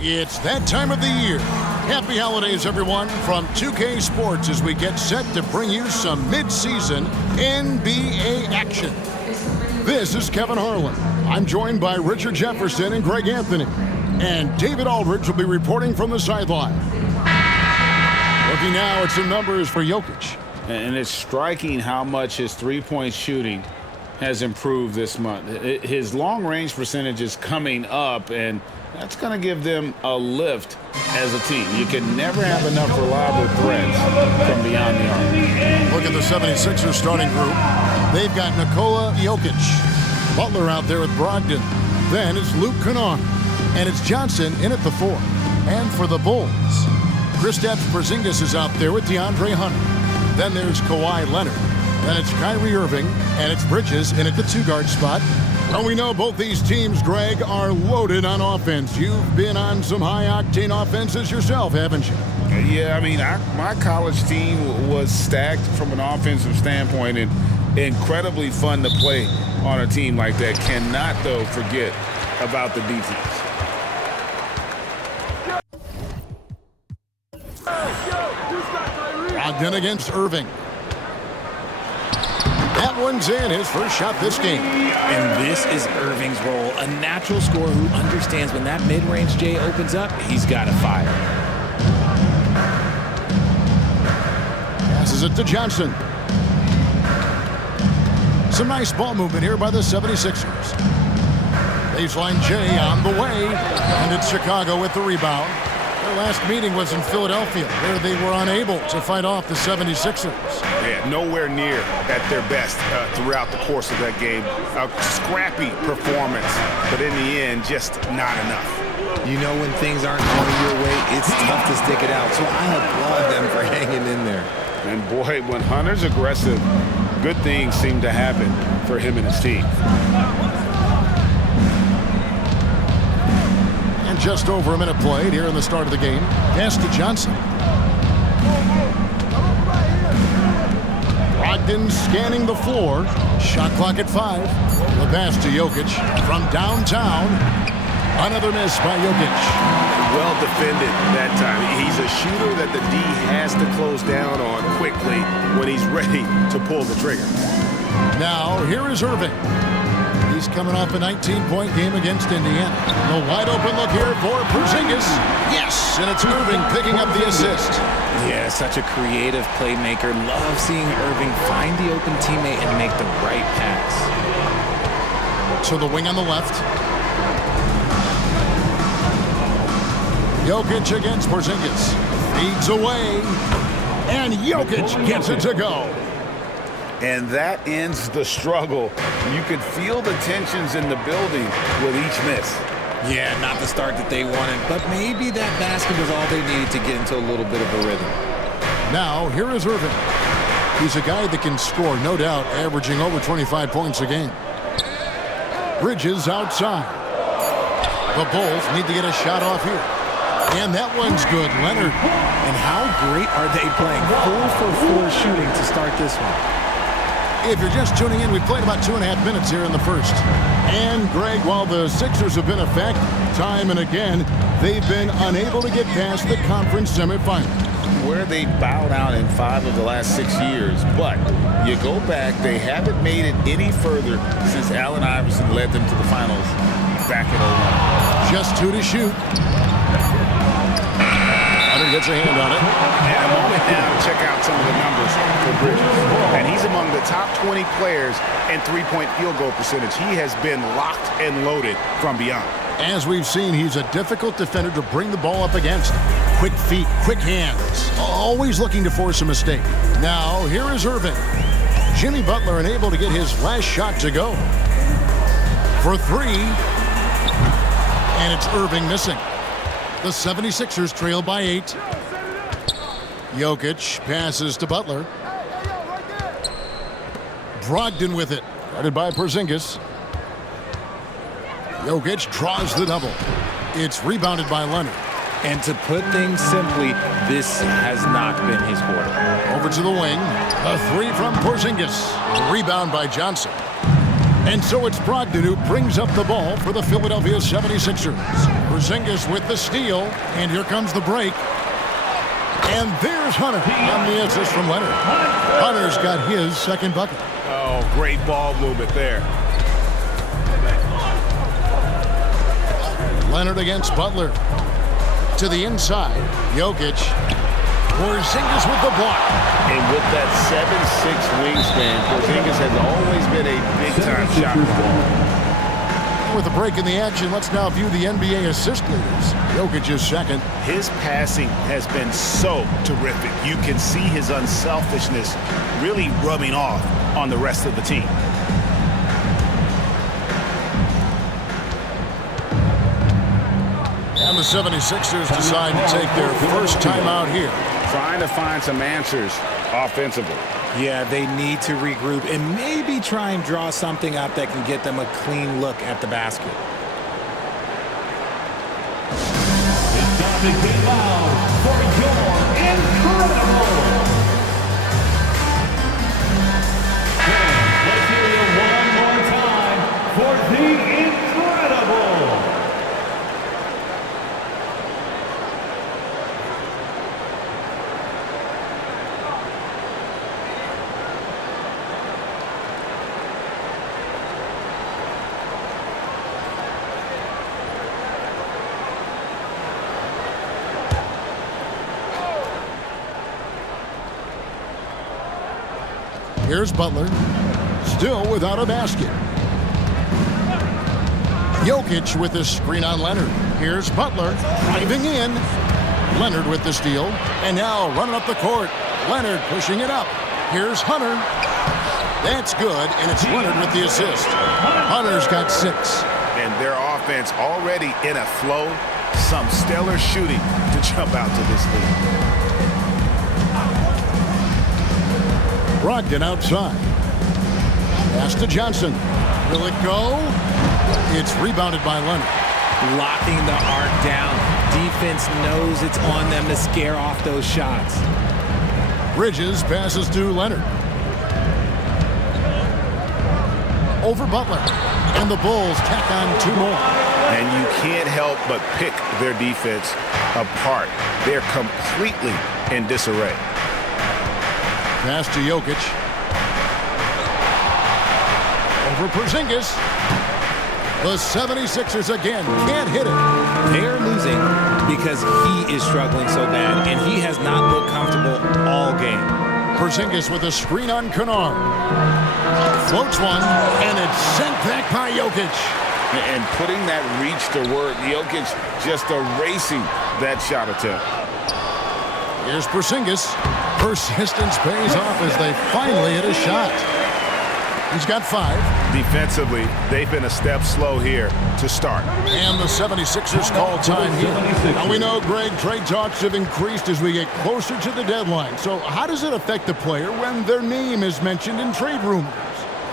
It's that time of the year. Happy holidays, everyone, from 2K Sports as we get set to bring you some mid-season NBA action. This is Kevin Harlan. I'm joined by Richard Jefferson and Greg Anthony. And David Aldridge will be reporting from the sideline. Looking now at some numbers for Jokic. And it's striking how much his three-point shooting has improved this month. His long-range percentage is coming up, and that's going to give them a lift as a team. You can never have enough reliable threats from beyond the arc. Look at the 76ers starting group. They've got Nikola Jokic, Butler out there with Brogdon. Then it's Luke Kennard, and it's Johnson in at the 4. And for the Bulls, Kristaps Porzingis is out there with DeAndre Hunter. Then there's Kawhi Leonard. Then it's Kyrie Irving, and it's Bridges in at the 2-guard spot. Well, we know both these teams, Greg, are loaded on offense. You've been on some high-octane offenses yourself, haven't you? Yeah, I mean, my college team was stacked from an offensive standpoint and incredibly fun to play on a team like that. Cannot, though, forget about the defense. Brogdon against Irving. That one's in, his first shot this game. And this is Irving's role, a natural scorer who understands when that mid-range J opens up, he's got to fire. Passes it to Johnson. Some nice ball movement here by the 76ers. Baseline J on the way, and it's Chicago with the rebound. Their last meeting was in Philadelphia, where they were unable to fight off the 76ers. Yeah, nowhere near at their best throughout the course of that game. A scrappy performance, but in the end, just not enough. You know when things aren't going your way, it's tough to stick it out. So I applaud them for hanging in there. And boy, when Hunter's aggressive, good things seem to happen for him and his team. And just over a minute played here in the start of the game. Pass to Johnson. Brogdon scanning the floor. Shot clock at 5. The pass to Jokic from downtown. Another miss by Jokic. Well defended that time. He's a shooter that the D has to close down on quickly when he's ready to pull the trigger. Now, here is Irving. He's coming off a 19-point game against Indiana. The wide open look here for Porzingis. Yes, and it's Irving picking up the assist. Yeah, such a creative playmaker. Love seeing Irving find the open teammate and make the right pass. To the wing on the left. Jokic against Porzingis. Feeds away. And Jokic gets it to go. And that ends the struggle. You could feel the tensions in the building with each miss. Yeah, not the start that they wanted, but maybe that basket was all they needed to get into a little bit of a rhythm. Now, here is Irving. He's a guy that can score, no doubt, averaging over 25 points a game. Bridges outside. The Bulls need to get a shot off here. And that one's good, Leonard. And how great are they playing? 4 for 4 shooting to start this one. If you're just tuning in, we've played about 2.5 minutes here in the first. And, Greg, while the Sixers have been a fact time and again, they've been unable to get past the conference semifinal. Where they bowed out in 5 of the last 6 years. But you go back, they haven't made it any further since Allen Iverson led them to the finals back in 01. Just 2 to shoot. Hunter gets a hand on it. And a moment now to check out some of the numbers for Bridges. And he's among the top 20 players in three-point field goal percentage. He has been locked and loaded from beyond. As we've seen, he's a difficult defender to bring the ball up against. Quick feet, quick hands, always looking to force a mistake. Now, here is Irving. Jimmy Butler unable to get his last shot to go. For 3. And it's Irving missing. The 76ers trail by 8. Jokic passes to Butler. Brogdon with it. Guarded by Porzingis. Jokic draws the double. It's rebounded by Leonard. And to put things simply, this has not been his quarter. Over to the wing. A 3 from Porzingis. Rebound by Johnson. And so it's Brogdon who brings up the ball for the Philadelphia 76ers. Porzingis with the steal, and here comes the break. And there's Hunter on the assist from Leonard. Hunter's got his second bucket. Oh, great ball movement there. Leonard against Butler. To the inside, Jokic. Porzingis with the block. And with that 7'6" wingspan, Porzingis has always been a big-time shot blocker. With a break in the action, let's now view the NBA assist leaders. Jokic is second. His passing has been so terrific. You can see his unselfishness really rubbing off on the rest of the team. And the 76ers decide to take their first timeout here. Trying to find some answers offensively. Yeah, they need to regroup and maybe try and draw something up that can get them a clean look at the basket. It's got to be loud for your incredible. Let's hear it one more time for the incredible. Here's Butler, still without a basket. Jokic with the screen on Leonard. Here's Butler driving in. Leonard with the steal. And now running up the court. Leonard pushing it up. Here's Hunter. That's good, and it's Leonard with the assist. Hunter's got 6. And their offense already in a flow. Some stellar shooting to jump out to this lead. Brogdon outside. Pass to Johnson. Will it go? It's rebounded by Leonard. Locking the arc down. Defense knows it's on them to scare off those shots. Bridges passes to Leonard. Over Butler. And the Bulls tack on 2 more. And you can't help but pick their defense apart. They're completely in disarray. Pass to Jokic. Over Porzingis. The 76ers again can't hit it. They're losing because he is struggling so bad, and he has not looked comfortable all game. Porzingis with a screen on Kennard. Floats one, and it's sent back by Jokic. And putting that reach to work, Jokic just erasing that shot attempt. Here's Porzingis. Persistence pays off as they finally hit a shot. He's got 5. Defensively, they've been a step slow here to start. And the 76ers call time here. Now we know, Greg, trade talks have increased as we get closer to the deadline. So how does it affect the player when their name is mentioned in trade rumors?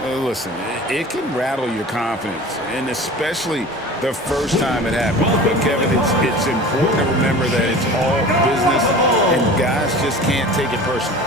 Listen, it can rattle your confidence, and especially the first time it happens. But, Kevin, it's important to remember that it's all business, and guys just can't take it personally.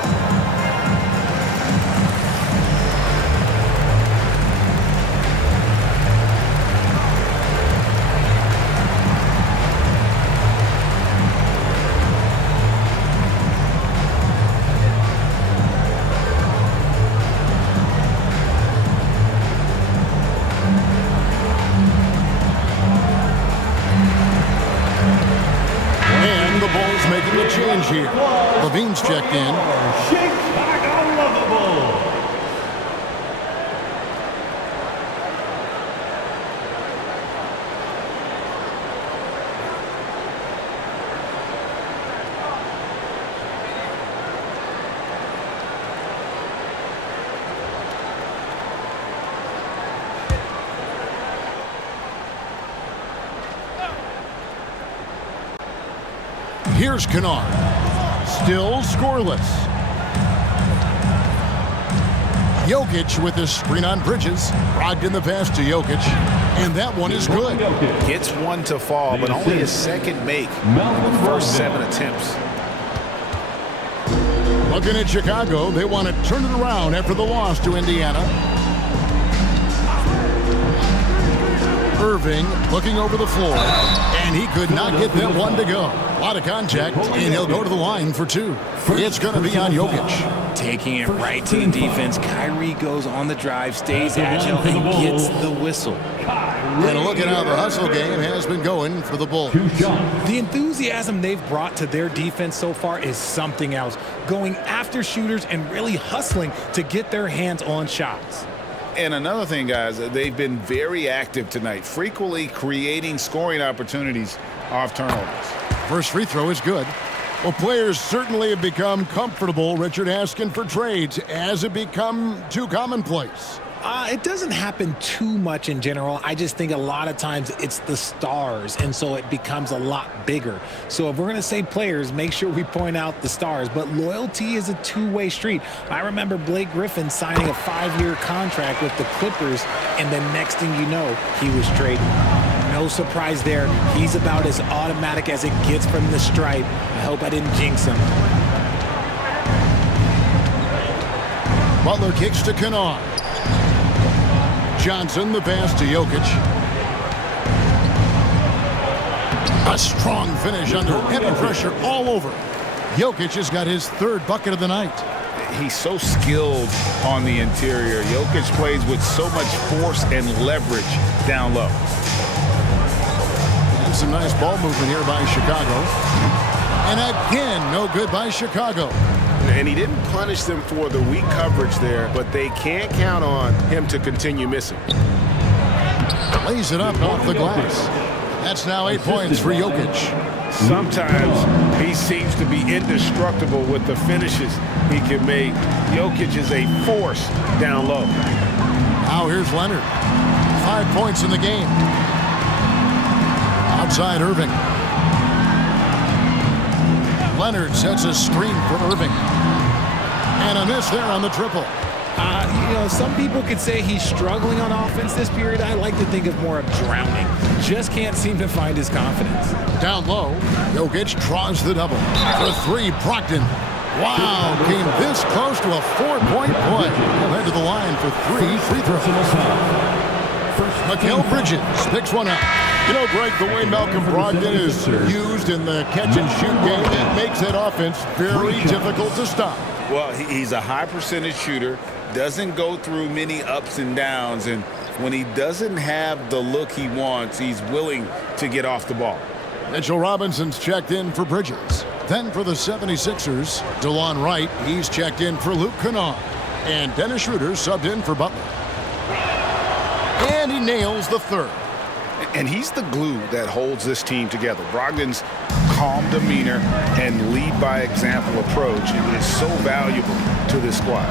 Making a change here. Levine's checked in. Shakes back unlovable. Here's Kennard. Still scoreless. Jokic with his screen on Bridges. Brogdon the pass to Jokic. And that one is good. Gets one to fall, but only his second make in the first 7 attempts. Looking at Chicago, they want to turn it around after the loss to Indiana. Irving looking over the floor, and he could not get that one to go. A lot of contact, and he'll go to the line for two. It's going to be on Jokic. Taking it right to the defense. Kyrie goes on the drive, stays agile, and gets the whistle. And look at how the hustle game has been going for the Bulls. The enthusiasm they've brought to their defense so far is something else. Going after shooters and really hustling to get their hands on shots. And another thing, guys, they've been very active tonight, frequently creating scoring opportunities off turnovers. First free throw is good. Well, players certainly have become comfortable, Richard, asking for trades. Has it become too commonplace? It doesn't happen too much in general. I just think a lot of times it's the stars, and so it becomes a lot bigger. So if we're going to say players, make sure we point out the stars. But loyalty is a two-way street. I remember Blake Griffin signing a 5-year contract with the Clippers, and the next thing you know, he was traded. No surprise there. He's about as automatic as it gets from the stripe. I hope I didn't jinx him. Butler kicks to Kennard. Johnson, the pass to Jokic. A strong finish under heavy pressure all over. Jokic has got his third bucket of the night. He's so skilled on the interior. Jokic plays with so much force and leverage down low. And some nice ball movement here by Chicago. And again, no good by Chicago. And he didn't punish them for the weak coverage there, but they can't count on him to continue missing. Lays it up off the glass. That's now 8 points for Jokic. Sometimes he seems to be indestructible with the finishes he can make. Jokic is a force down low. Now here's Leonard. 5 points in the game. Outside Irving. Leonard sets a screen for Irving. And a miss there on the triple. Some people could say he's struggling on offense this period. I like to think of more of drowning. Just can't seem to find his confidence. Down low, Jokic draws the double. For three, Brogdon. Wow, came this close to a 4-point play. He'll head to the line for three free throws. Mikal Bridges picks one up. You know, Greg, the way Malcolm Brogdon is used in the catch-and-shoot game, it makes that offense very difficult to stop. Well, he's a high percentage shooter, doesn't go through many ups and downs, and when he doesn't have the look he wants, he's willing to get off the ball. Mitchell Robinson's checked in for Bridges. Then for the 76ers, DeLon Wright, he's checked in for Luke Kennard. And Dennis Schroeder subbed in for Butler. And he nails the third. And he's the glue that holds this team together. Brogdon's calm demeanor and lead-by-example approach is so valuable to this squad.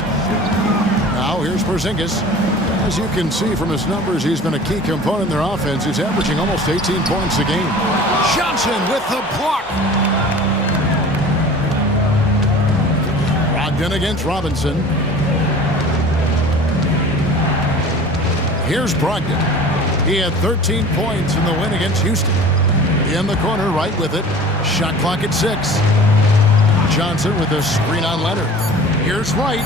Now here's Porzingis. As you can see from his numbers, he's been a key component in their offense. He's averaging almost 18 points a game. Johnson with the block. Brogdon against Robinson. Here's Brogdon. He had 13 points in the win against Houston. In the corner, right with it. Shot clock at 6. Johnson with a screen on Leonard. Here's Wright.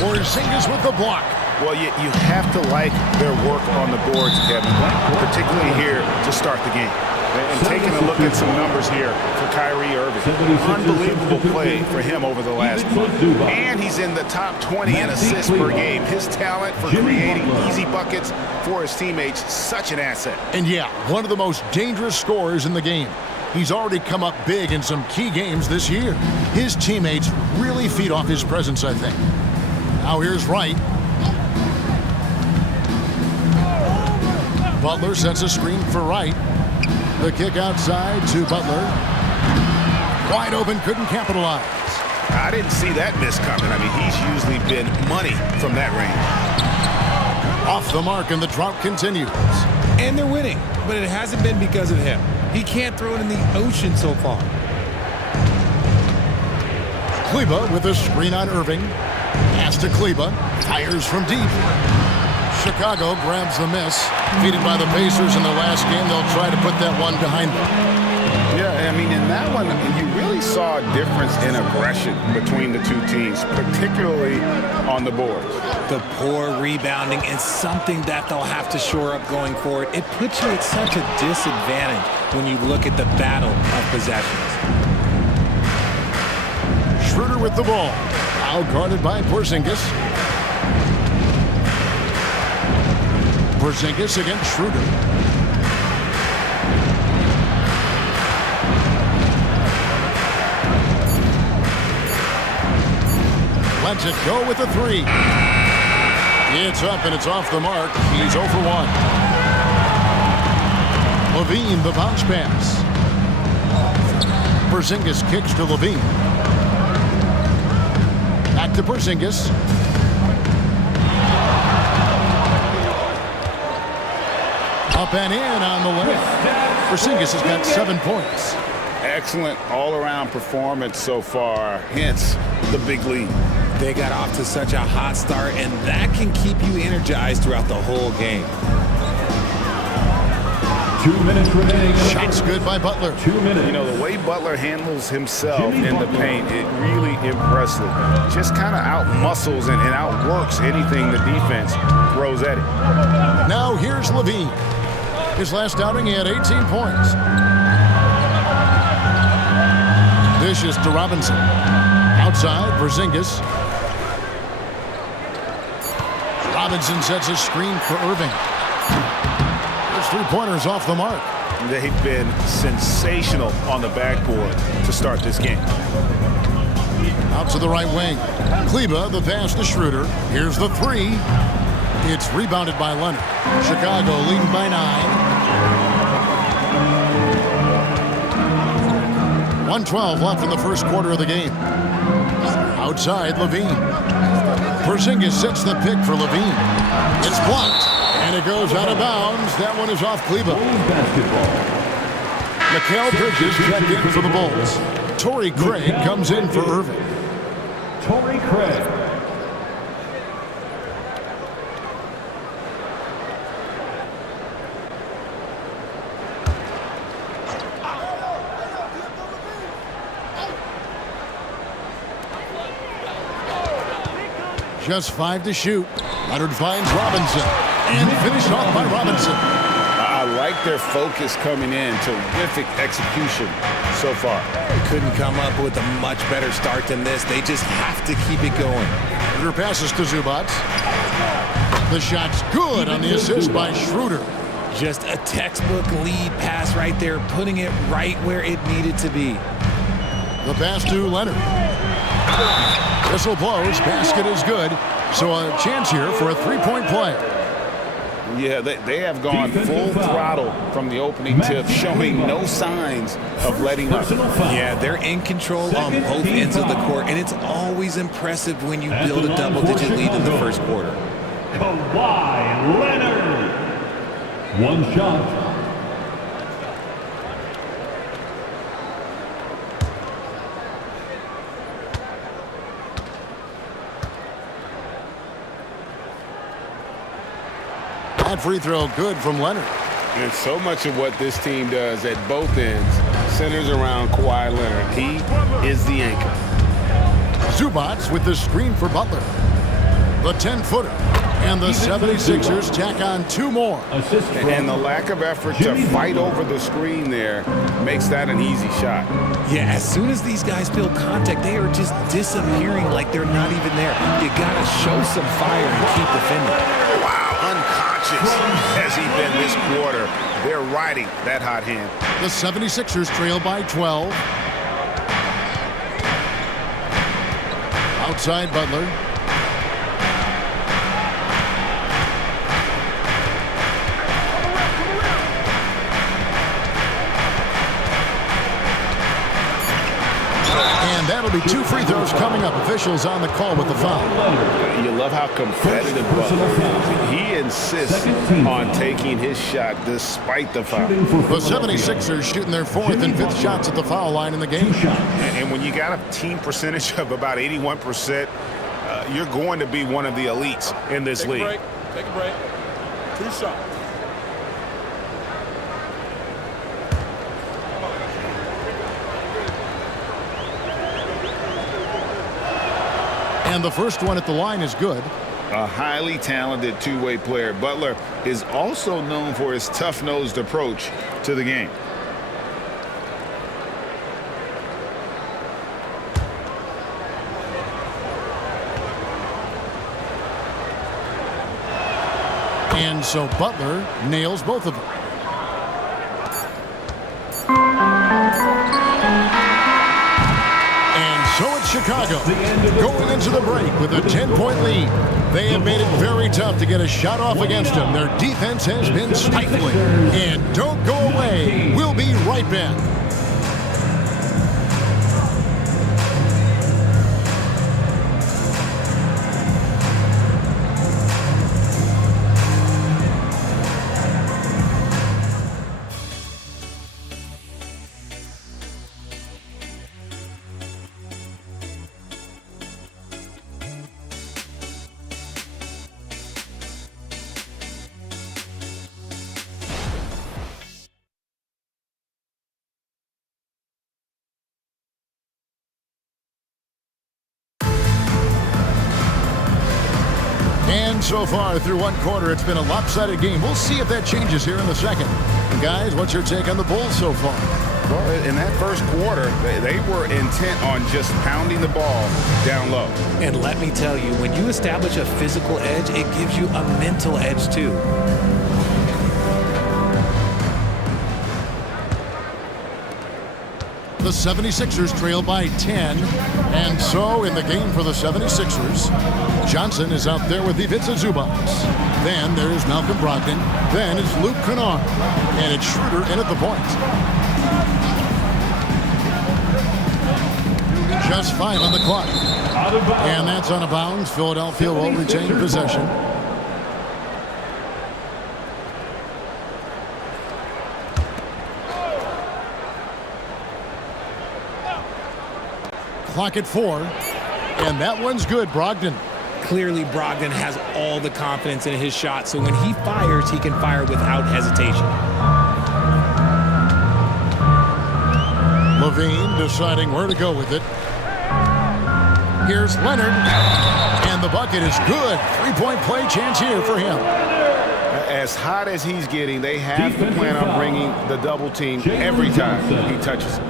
Porzingis with the block. Well, you have to like their work on the boards, Kevin, particularly here to start the game. And taking a look at some numbers here for Kyrie Irving. Unbelievable play for him over the last month. And he's in the top 20 in assists per game. His talent for creating easy buckets for his teammates, such an asset. And yeah, one of the most dangerous scorers in the game. He's already come up big in some key games this year. His teammates really feed off his presence, I think. Now here's Wright. Butler sets a screen for Wright. The kick outside to Butler. Wide open, couldn't capitalize. I didn't see that miss coming. I mean, he's usually been money from that range. Off the mark, and the drought continues. And they're winning, but it hasn't been because of him. He can't throw it in the ocean so far. Kleba with a screen on Irving. Pass to Kleba. Fires from deep. Chicago grabs the miss. Defeated by the Pacers in the last game. They'll try to put that one behind them. Yeah, I mean, in that one, you really really saw a difference in aggression between the two teams, particularly on the boards. The poor rebounding is something that they'll have to shore up going forward. It puts you at such a disadvantage when you look at the battle of possessions. Schroeder with the ball. Now guarded by Porzingis. Porzingis against Schroeder. Lets it go with a three. It's up and it's off the mark. He's 0 for 1. Levine, the bounce pass. Porzingis kicks to Levine. Back to Porzingis. Up and in on the layup. Porzingis has got 7 points. Excellent all-around performance so far, hence the big lead. They got off to such a hot start, and that can keep you energized throughout the whole game. 2 minutes remaining. Shots good by Butler. 2 minutes. You know, the way Butler handles himself in the paint, it really impressive. Just kind of out-muscles and outworks anything the defense throws at him. Now here's Levine. His last outing, he had 18 points. Dishes to Robinson. Outside, Porzingis. Robinson sets a screen for Irving. Those three-pointers off the mark. They've been sensational on the backboard to start this game. Out to the right wing. Kleba, the pass to Schroeder. Here's the three. It's rebounded by Leonard. Chicago leading by 9. 1:12 left in the first quarter of the game. Outside, Levine. Porzingis sets the pick for Levine. It's blocked, and it goes out of bounds. That one is off Kleba. Mikal Bridges checked in for the Bulls. Torrey Craig comes in for Irving. Torrey Craig. Just 5 to shoot. Leonard finds Robinson. And finished off by Robinson. I like their focus coming in. Terrific execution so far. They couldn't come up with a much better start than this. They just have to keep it going. Schroeder passes to Zubac. The shot's good on the assist by Schroeder. Just a textbook lead pass right there, putting it right where it needed to be. The pass to Leonard. Whistle blows. Basket is good. So a chance here for a three-point play. Yeah, they have gone full throttle from the opening tip, showing no signs of letting up. Yeah, they're in control on both ends of the court, and it's always impressive when you build a double-digit lead in the first quarter. Kawhi Leonard. One shot. That free throw good from Leonard. And so much of what this team does at both ends centers around Kawhi Leonard. He is the anchor. Zubac with the screen for Butler. The 10-footer. And the 76ers tack on 2 more. And the lack of effort to fight over the screen there makes that an easy shot. Yeah, as soon as these guys feel contact, they are just disappearing like they're not even there. You got to show some fire and keep defending. Wow, unconscious has he been this quarter. They're riding that hot hand. The 76ers trail by 12. Outside Butler. And that'll be 2 free throws coming up. Officials on the call with the foul. You love how competitive Butler is. He insists on taking his shot despite the foul. The 76ers shooting their 4th and 5th shots at the foul line in the game. And when you got a team percentage of about 81%, you're going to be one of the elites in this league. Take a break. 2 shots. And the first one at the line is good. A highly talented two-way player. Butler is also known for his tough-nosed approach to the game. And so Butler nails both of them. And so it's Chicago going into the break with a 10-point lead. They have made it very tough to get a shot off against them. Their defense has been stifling. And don't go away. We'll be right back. And so far through one quarter, it's been a lopsided game. We'll see if that changes here in the second. And guys, what's your take on the Bulls so far? Well, in that first quarter, they were intent on just pounding the ball down low. And let me tell you, when you establish a physical edge, it gives you a mental edge too. The 76ers trail by 10. And so in the game for the 76ers, Johnson is out there with Ivica Zubac. Then there's Malcolm Brogdon. Then it's Luke Kennard. And it's Schroeder in at the point. Just 5 on the clock. And that's out of bounds. Philadelphia will retain possession. Clock at 4. And that one's good, Brogdon. Clearly, Brogdon has all the confidence in his shot, so when he fires, he can fire without hesitation. Levine deciding where to go with it. Here's Leonard. And the bucket is good. Three-point play chance here for him. As hot as he's getting, they have to plan on bringing the double team every time he touches it.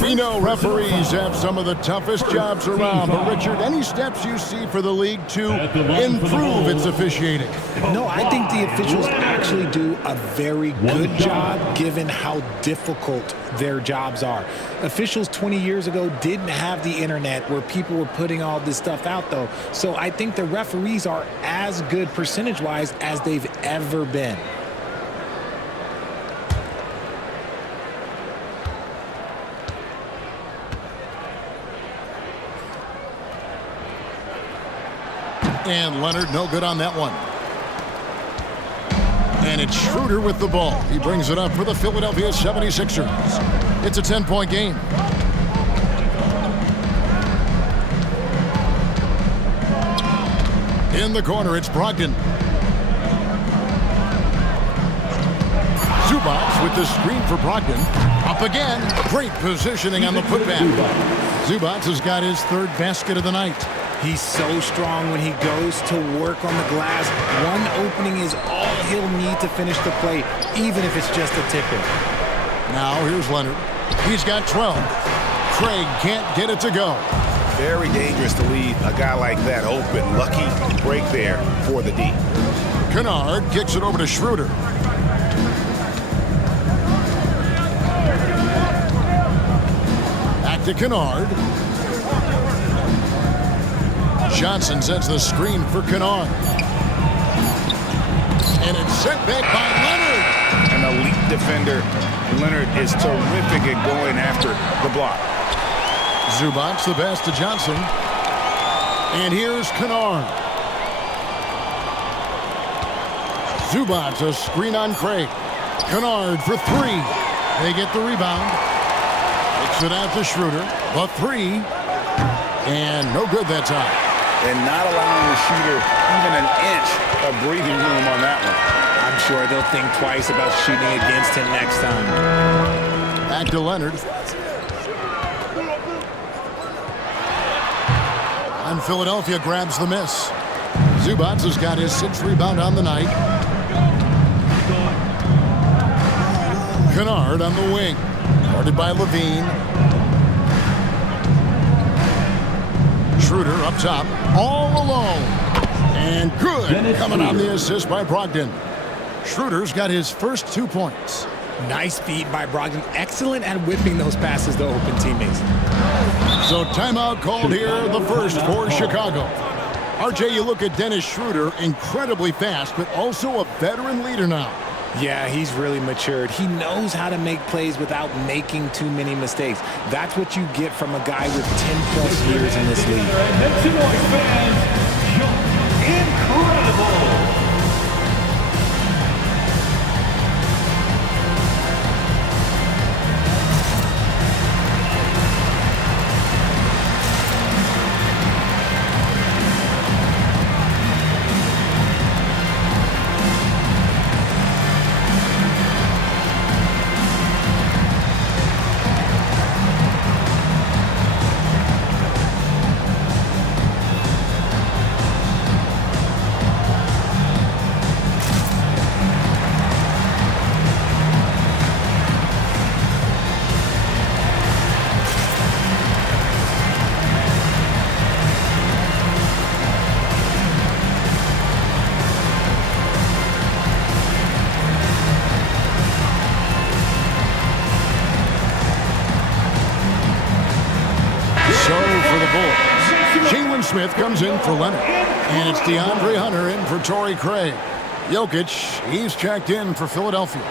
We know referees have some of the toughest jobs around, but Richard, any steps you see for the league to improve its officiating? No, I think the officials actually do a very good job given how difficult their jobs are. Officials 20 years ago didn't have the internet where people were putting all this stuff out, though. So I think the referees are as good percentage-wise as they've ever been. And Leonard, no good on that one. And it's Schroeder with the ball. He brings it up for the Philadelphia 76ers. It's a 10-point game. In the corner, it's Brogdon. Zubac with the screen for Brogdon. Up again. Great positioning on the putback. Zubac has got his third basket of the night. He's so strong when he goes to work on the glass. One opening is all he'll need to finish the play, even if it's just a tip-in. Now here's Leonard. He's got 12. Craig can't get it to go. Very dangerous to leave a guy like that open. Lucky break there for the D. Kennard kicks it over to Schroeder. Back to Kennard. Johnson sets the screen for Kennard. And it's sent back by Leonard. An elite defender. Leonard is terrific at going after the block. Zubac the best to Johnson. And here's Kennard. Zubac a screen on Craig. Kennard for 3. They get the rebound. Kicks it out to Schroeder. The 3. And no good that time. And not allowing the shooter even an inch of breathing room on that one. I'm sure they'll think twice about shooting against him next time. Back to Leonard. And Philadelphia grabs the miss. Zubats has got his 6th rebound on the night. Kennard on the wing. Guarded by Levine. Schroeder up top. All alone. And good coming on the assist by Brogdon. Schroeder's got his first 2 points. Nice feed by Brogdon. Excellent at whipping those passes to open teammates. So timeout called here, the first for Chicago. RJ, you look at Dennis Schroeder, incredibly fast, but also a veteran leader now. Yeah, he's really matured. He knows how to make plays without making too many mistakes. That's what you get from a guy with 10-plus years in this league. Make some noise, fans. Incredible. Smith comes in for Leonard. And it's DeAndre Hunter in for Torrey Craig. Jokic, he's checked in for Philadelphia.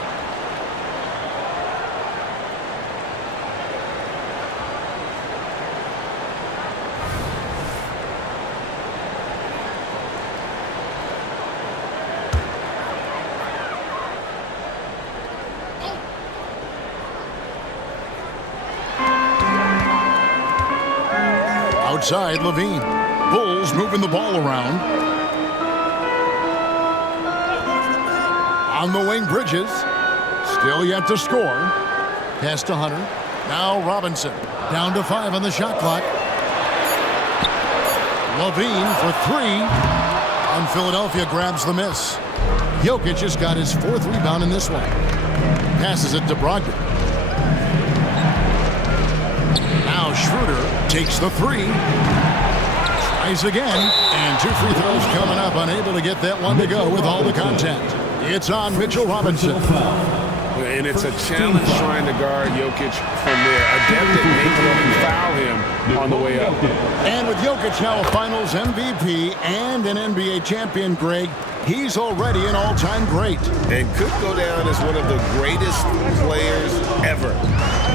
Outside, Levine. Bulls moving the ball around. On the wing, Bridges. Still yet to score. Pass to Hunter. Now Robinson. Down to 5 on the shot clock. Levine for 3. And Philadelphia grabs the miss. Jokic has got his 4th rebound in this one. Passes it to Brogdon. Now Schroeder takes the 3. Tries again. And 2 free throws coming up. Unable to get that one to go with all the contact. It's on Mitchell Robinson. And it's a challenge trying to guard Jokic from there. Adept at making him foul him on the way up. And with Jokic now a Finals MVP and an NBA champion, Greg, he's already an all-time great. And could go down as one of the greatest players ever.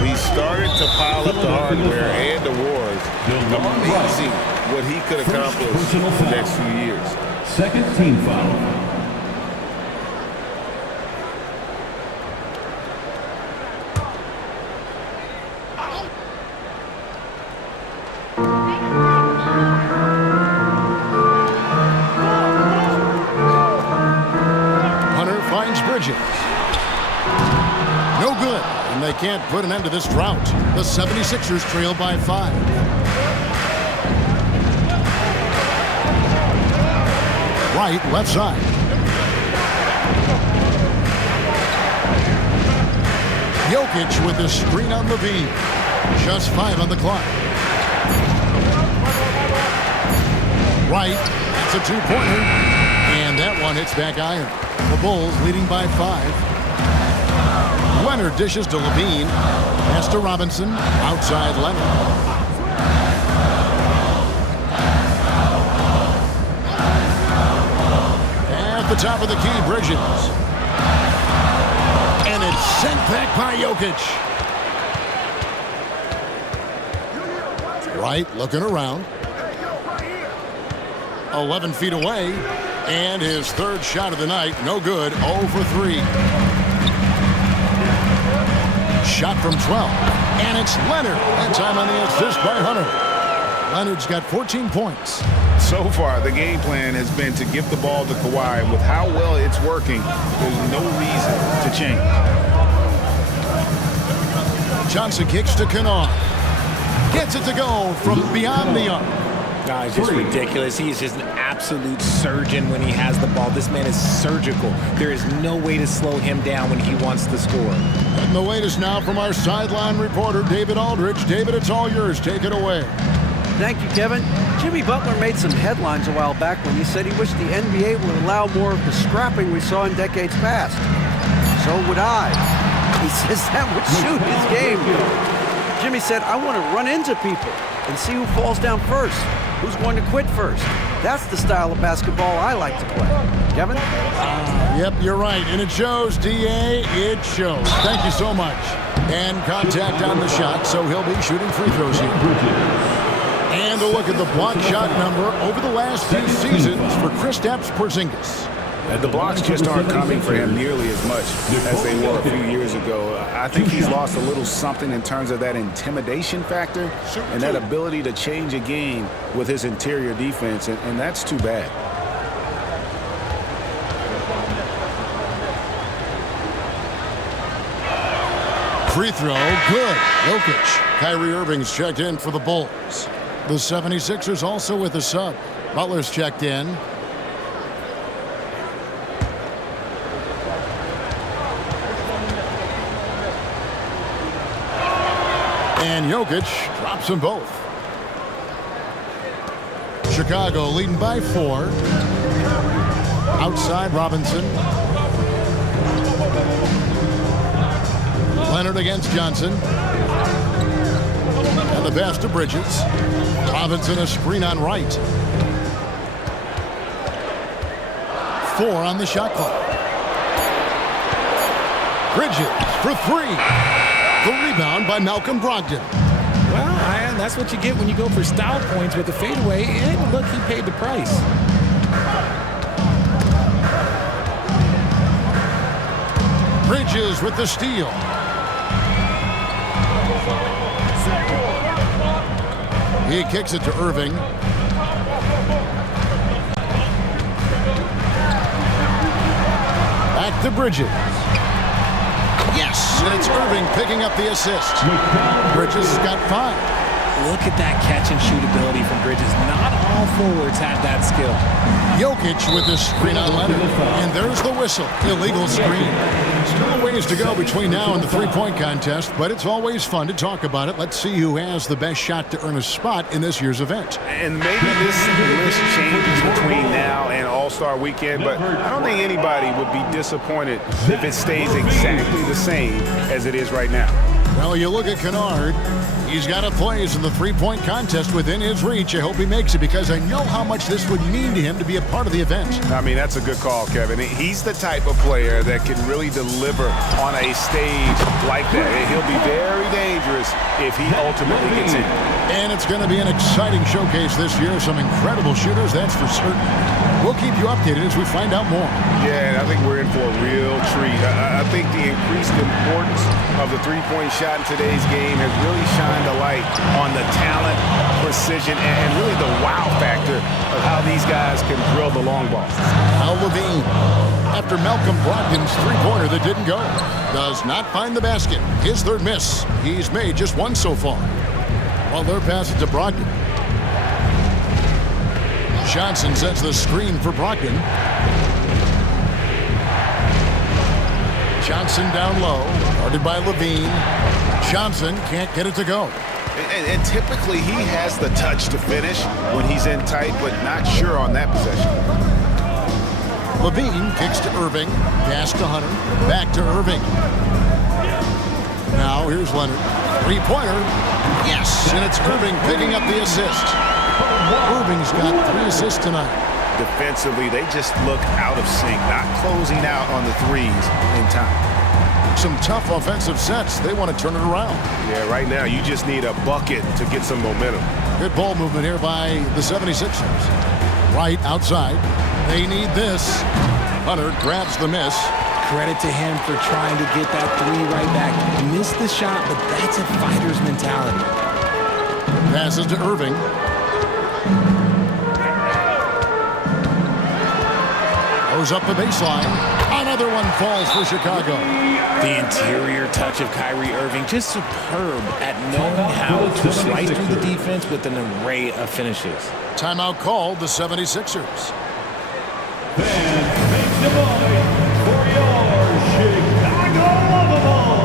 He started to pile up the hardware and awards. Amazing what he could accomplish in the next few years. Second team foul. No good, and they can't put an end to this drought. The 76ers trail by 5. Right, left side. Jokic with the screen on Levine. Just 5 on the clock. Right, that's a 2-pointer. And that one hits back iron. The Bulls leading by 5. Leonard dishes to Levine. Pass to Robinson. Outside Leonard. At the top of the key, Bridges. And it's sent back by Jokic. Right, looking around. 11 feet away. And his 3rd shot of the night, no good, 0 for 3. Shot from 12, and it's Leonard. That time on the assist by Hunter. Leonard's got 14 points. So far, the game plan has been to give the ball to Kawhi. With how well it's working, there's no reason to change. Johnson kicks to Kennard. Gets it to go from beyond the arc. No, it's just ridiculous. He is just an absolute surgeon when he has the ball. This man is surgical. There is no way to slow him down when he wants to score. And the latest now from our sideline reporter, David Aldridge. David, it's all yours. Take it away. Thank you, Kevin. Jimmy Butler made some headlines a while back when he said he wished the NBA would allow more of the scrapping we saw in decades past. So would I. He says that would suit his game. Jimmy said, I want to run into people and see who falls down first, who's going to quit first. That's the style of basketball I like to play. Kevin? Yep, you're right. And it shows, D.A., it shows. Thank you so much. And contact on the shot, so he'll be shooting free throws here. And a look at the block shot number over the last few seasons for Kristaps Porzingis. And the blocks just aren't coming for him nearly as much as they were a few years ago. I think he's lost a little something in terms of that intimidation factor and that ability to change a game with his interior defense, and that's too bad. Free throw, good. Jokic. Kyrie Irving's checked in for the Bulls. The 76ers also with a sub. Butler's checked in. And Jokic drops them both. Chicago leading by 4. Outside Robinson. Leonard against Johnson. And the pass to Bridges. Robinson a screen on right. 4 on the shot clock. Bridges for 3. The rebound by Malcolm Brogdon. Well, Ian, that's what you get when you go for style points with the fadeaway. And look, he paid the price. Bridges with the steal. He kicks it to Irving. Back to Bridges. Yes, and it's Irving picking up the assist. Bridges has got 5. Look at that catch and shoot ability from Bridges. Not all forwards have that skill. Jokic with the screen on Leonard. And there's the whistle. Illegal screen. Still a ways to go between now and the three-point contest, but it's always fun to talk about it. Let's see who has the best shot to earn a spot in this year's event. And maybe this list changes between now and All-Star Weekend, but I don't think anybody would be disappointed if it stays exactly the same as it is right now. Well, you look at Kennard. He's got a place in the three-point contest within his reach. I hope he makes it because I know how much this would mean to him to be a part of the event. I mean, that's a good call, Kevin. He's the type of player that can really deliver on a stage like that. He'll be very dangerous if he ultimately gets in. And it's going to be an exciting showcase this year. Some incredible shooters, that's for certain. We'll keep you updated as we find out more. Yeah, and I think we're in for a real treat. I think the increased importance of the three-point shot in today's game has really shined a light on the talent, precision, and really the wow factor of how these guys can drill the long ball. Al Levine, after Malcolm Brogdon's three-pointer that didn't go, does not find the basket. His third miss. He's made just one so far. Butler passes to Brogdon. Johnson sets the screen for Brogdon. Johnson down low, guarded by Levine. Johnson can't get it to go. And typically he has the touch to finish when he's in tight, but not sure on that possession. Levine kicks to Irving. Pass to Hunter. Back to Irving. Now here's Leonard. Three-pointer. Yes, and it's Irving picking up the assist. Irving's got 3 assists tonight. Defensively, they just look out of sync, not closing out on the threes in time. Some tough offensive sets. They want to turn it around. Yeah, right now you just need a bucket to get some momentum. Good ball movement here by the 76ers. Right outside. They need this. Hunter grabs the miss. Credit to him for trying to get that 3 right back. Missed the shot, but that's a fighter's mentality. Passes to Irving. Goes up the baseline. On a Another one falls for Chicago. The interior touch of Kyrie Irving, just superb at knowing how to slice through the defense with an array of finishes. Timeout called the 76ers. Fans, make some noise for your Chicago Bulls.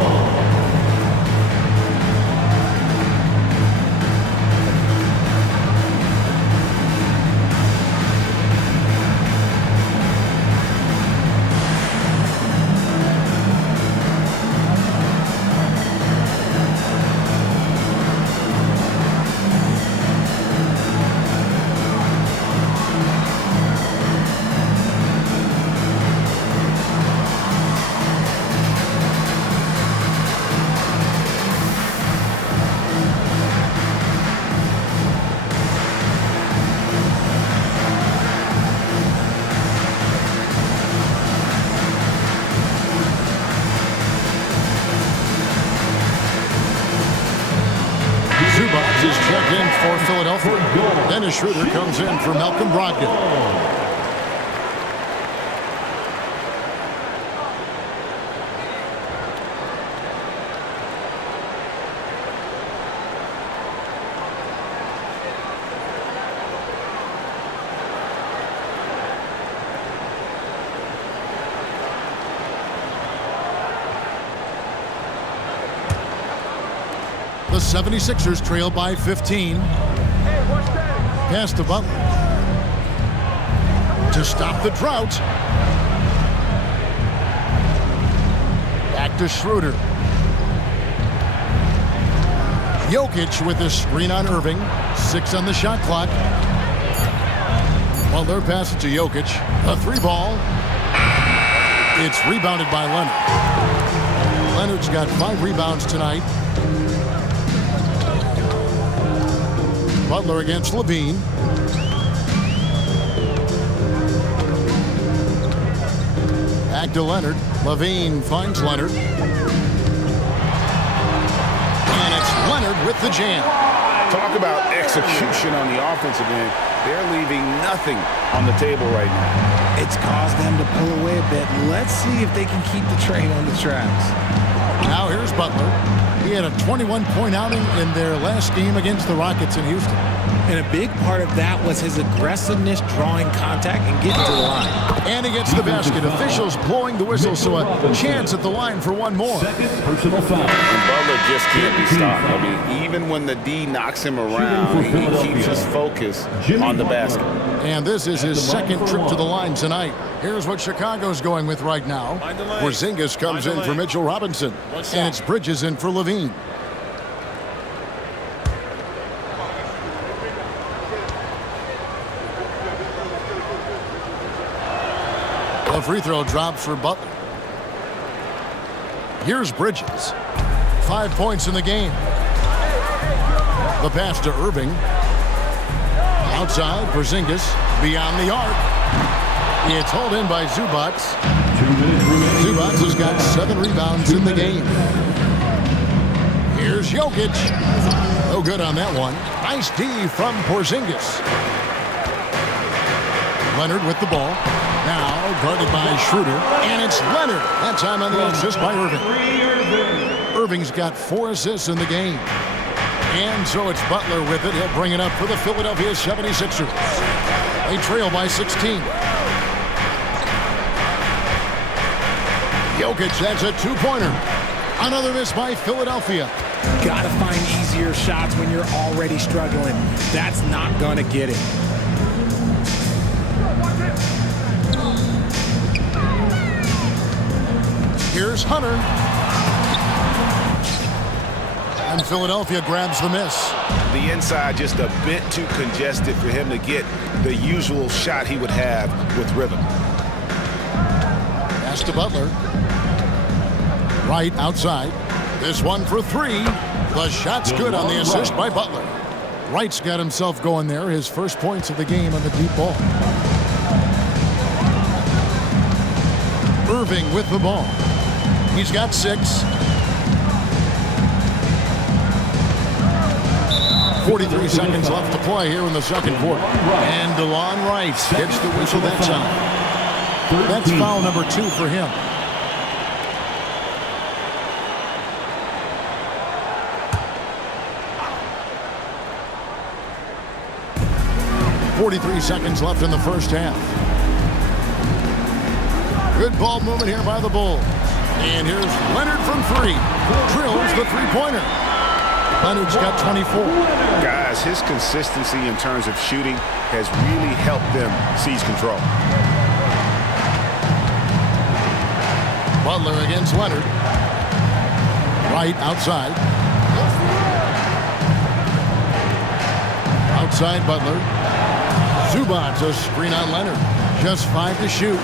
Zubac is checked in for Philadelphia. Dennis Schroeder comes in for Malcolm Brogdon. The 76ers trail by 15. Pass to Butler. To stop the drought. Back to Schroeder. Jokic with the screen on Irving. 6 on the shot clock. Butler passes to Jokic. A 3-ball. It's rebounded by Leonard. Leonard's got 5 rebounds tonight. Butler against Levine. Back to Leonard. Levine finds Leonard. And it's Leonard with the jam. Talk about execution on the offensive end. They're leaving nothing on the table right now. It's caused them to pull away a bit. Let's see if they can keep the train on the tracks. Now here's Butler. He had a 21-point outing in their last game against the Rockets in Houston. And a big part of that was his aggressiveness, drawing contact and getting to the line. And he gets the basket. Officials blowing the whistle, so a chance at the line for one more. Second personal foul. And Butler just can't be stopped. I mean, even when the D knocks him around, he keeps his focus on the basket. And this is his second trip to the line tonight. Here's what Chicago's going with right now. Porzingis comes in for Mitchell Robinson. And it's Bridges in for Levine. The free throw drops for Butler. Here's Bridges. 5 points in the game. The pass to Irving. Outside, Porzingis beyond the arc. It's hauled in by Zubac. Zubac has got 7 rebounds in the game. Here's Jokic. No good on that one. Nice D from Porzingis. Leonard with the ball. Now guarded by Schroeder. And it's Leonard. That time on the assist by Irving. Irving's got 4 assists in the game. And so it's Butler with it. He'll bring it up for the Philadelphia 76ers. They trail by 16. Jokic, that's a 2-pointer. Another miss by Philadelphia. Gotta find easier shots when you're already struggling. That's not gonna get it. Here's Hunter. And Philadelphia grabs the miss. The inside just a bit too congested for him to get the usual shot he would have with rhythm. Pass to Butler. Right outside. This one for 3. The shot's good on the assist by Butler. Wright's got himself going there. His first points of the game on the deep ball. Irving with the ball. He's got 6. 43 seconds left to play here in the second quarter. And DeLon Wright gets the whistle that time. That's foul number 2 for him. .43 seconds left in the first half. Good ball movement here by the Bulls. And here's Leonard from 3. Drills the three-pointer. Leonard's got 24. Guys, his consistency in terms of shooting has really helped them seize control. Butler against Leonard. Right outside. Outside Butler. Zubac's a screen on Leonard. Just 5 to shoot.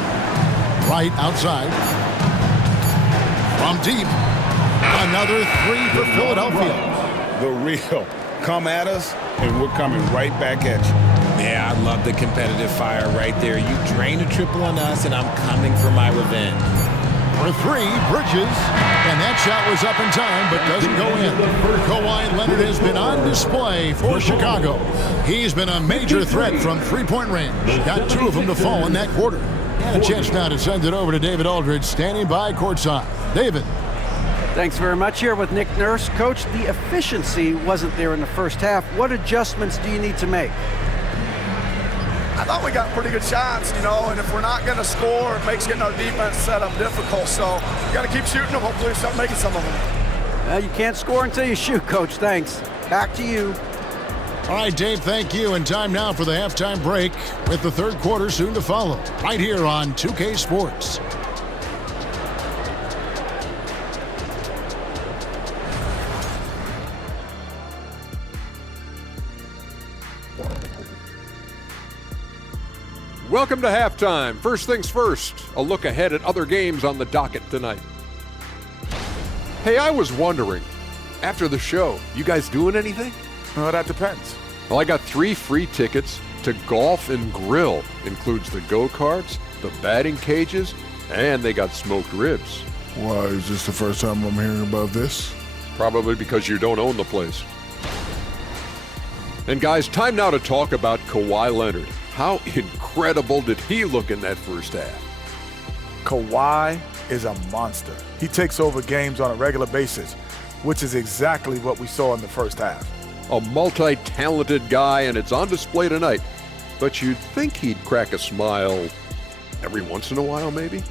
Right outside. From deep. Another 3 for Philadelphia. The real. Come at us, and we're coming right back at you. Yeah, I love the competitive fire right there. You drain a triple on us, and I'm coming for my revenge. For 3, Bridges. And that shot was up in time, but doesn't go in. Kawhi Leonard has been on display for Chicago. He's been a major threat from three-point range. Got 2 of them to fall in that quarter. And a chance now to send it over to David Aldridge, standing by courtside. David. Thanks very much. Here with Nick Nurse. Coach, the efficiency wasn't there in the first half. What adjustments do you need to make? I thought we got pretty good shots, you know, and if we're not going to score, it makes getting our defense set up difficult. So you got to keep shooting them. Hopefully start making some of them. Well, you can't score until you shoot, Coach. Thanks. Back to you. All right, Dave, thank you. And time now for the halftime break with the third quarter soon to follow. Right here on 2K Sports. Welcome to halftime. First things first, a look ahead at other games on the docket tonight. Hey, I was wondering, after the show, you guys doing anything? Well, that depends. Well, I got 3 free tickets to Golf and Grill. Includes the go-karts, the batting cages, and they got smoked ribs. Why, is this the first time I'm hearing about this? Probably because you don't own the place. And guys, time now to talk about Kawhi Leonard. How incredible did he look in that first half? Kawhi is a monster. He takes over games on a regular basis, which is exactly what we saw in the first half. A multi-talented guy, and it's on display tonight. But you'd think he'd crack a smile every once in a while, maybe?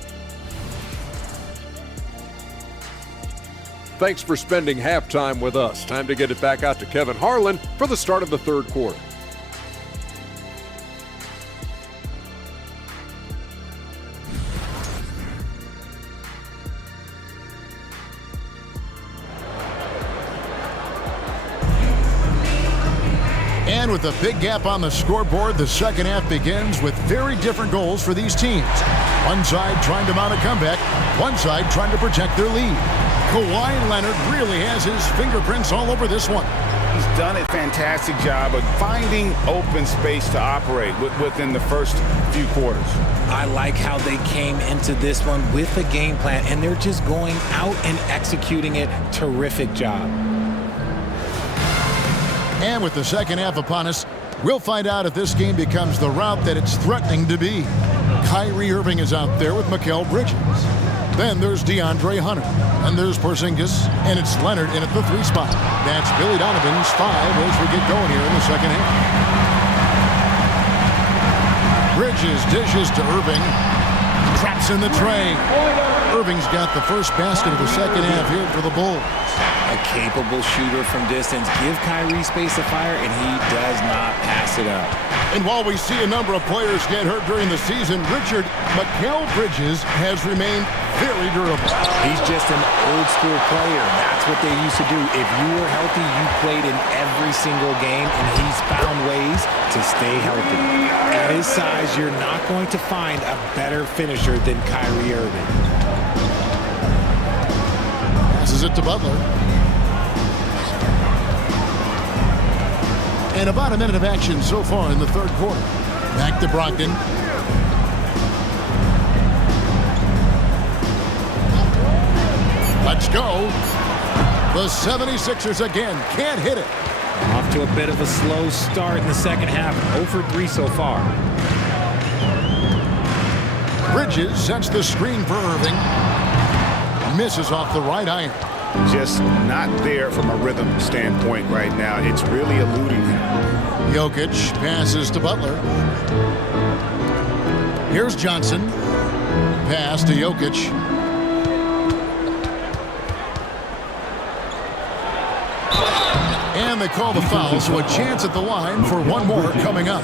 Thanks for spending halftime with us. Time to get it back out to Kevin Harlan for the start of the third quarter. And with a big gap on the scoreboard, the second half begins with very different goals for these teams. One side trying to mount a comeback, one side trying to protect their lead. Kawhi Leonard really has his fingerprints all over this one. He's done a fantastic job of finding open space to operate within the first few quarters. I like how they came into this one with a game plan, and they're just going out and executing it. Terrific job. And with the second half upon us, we'll find out if this game becomes the route that it's threatening to be. Kyrie Irving is out there with Mikal Bridges. Then there's DeAndre Hunter. And there's Porzingis. And it's Leonard in at the 3 spot. That's Billy Donovan's 5 as we get going here in the second half. Bridges dishes to Irving. Traps in the tray. Irving's got the first basket of the second half here for the Bulls. A capable shooter from distance. Give Kyrie space to fire, and he does not pass it up. And while we see a number of players get hurt during the season, Mikal Bridges has remained very durable. He's just an old school player. That's what they used to do. If you were healthy, you played in every single game, and he's found ways to stay healthy. At his size, you're not going to find a better finisher than Kyrie Irving. Passes it to Butler. And about a minute of action so far in the third quarter. Back to Brogdon. Let's go. The 76ers again can't hit it. Off to a bit of a slow start in the second half. 0 for 3 so far. Bridges sets the screen for Irving. Misses off the right iron. Just not there from a rhythm standpoint right now. It's really eluding him. Jokic passes to Butler. Here's Johnson. Pass to Jokic. And they call the foul, so a chance at the line for one more coming up.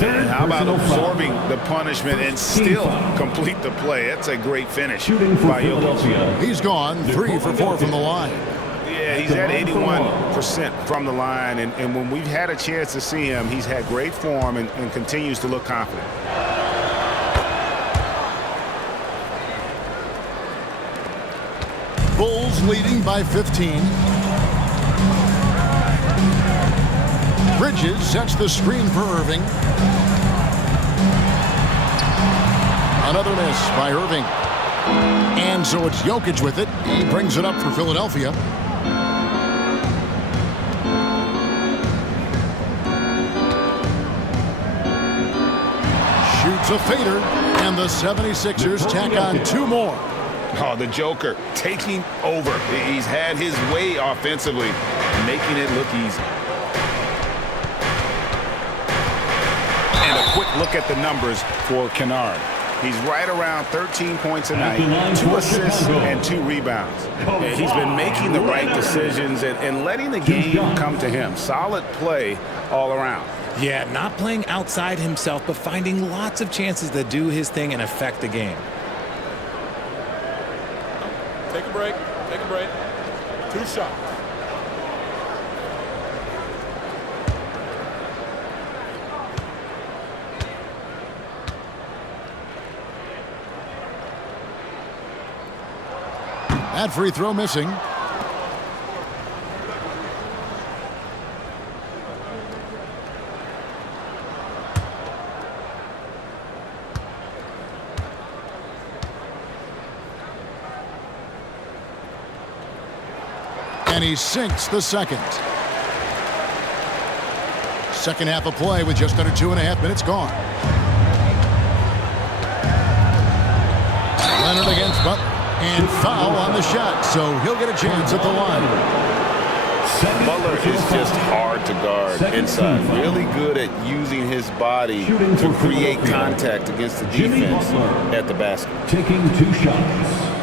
And how about absorbing the punishment and still complete the play? That's a great finish by Jokic. He's gone 3 for 4 from the line. Yeah, he's at 81% from the line, and when we've had a chance to see him, he's had great form and continues to look confident. Bulls leading by 15. Bridges sets the screen for Irving. Another miss by Irving. And so it's Jokic with it. He brings it up for Philadelphia. Shoots a fader, and the 76ers tack on 2 more. Oh, the Joker taking over. He's had his way offensively, making it look easy. And a quick look at the numbers for Kennard. He's right around 13 points a night, 2 assists and 2 rebounds. He's been making the right decisions and letting the game come to him. Solid play all around. Yeah, not playing outside himself, but finding lots of chances to do his thing and affect the game. Take a break. Take a break. 2 shots. That free throw missing. And he sinks the second. Second half of play with just under 2.5 minutes gone. Leonard against Butler. And foul on the shot, so he'll get a chance at the line. Butler is just hard to guard inside. Really good at using his body to create contact against the defense at the basket. Taking 2 shots.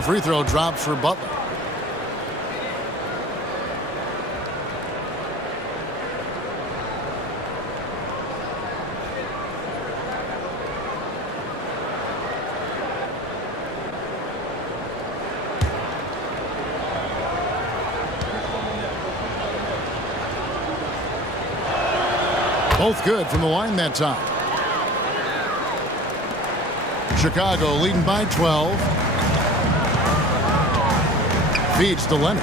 The free throw dropped for Butler. Both good from the line that time. Chicago leading by 12. Feeds to Leonard.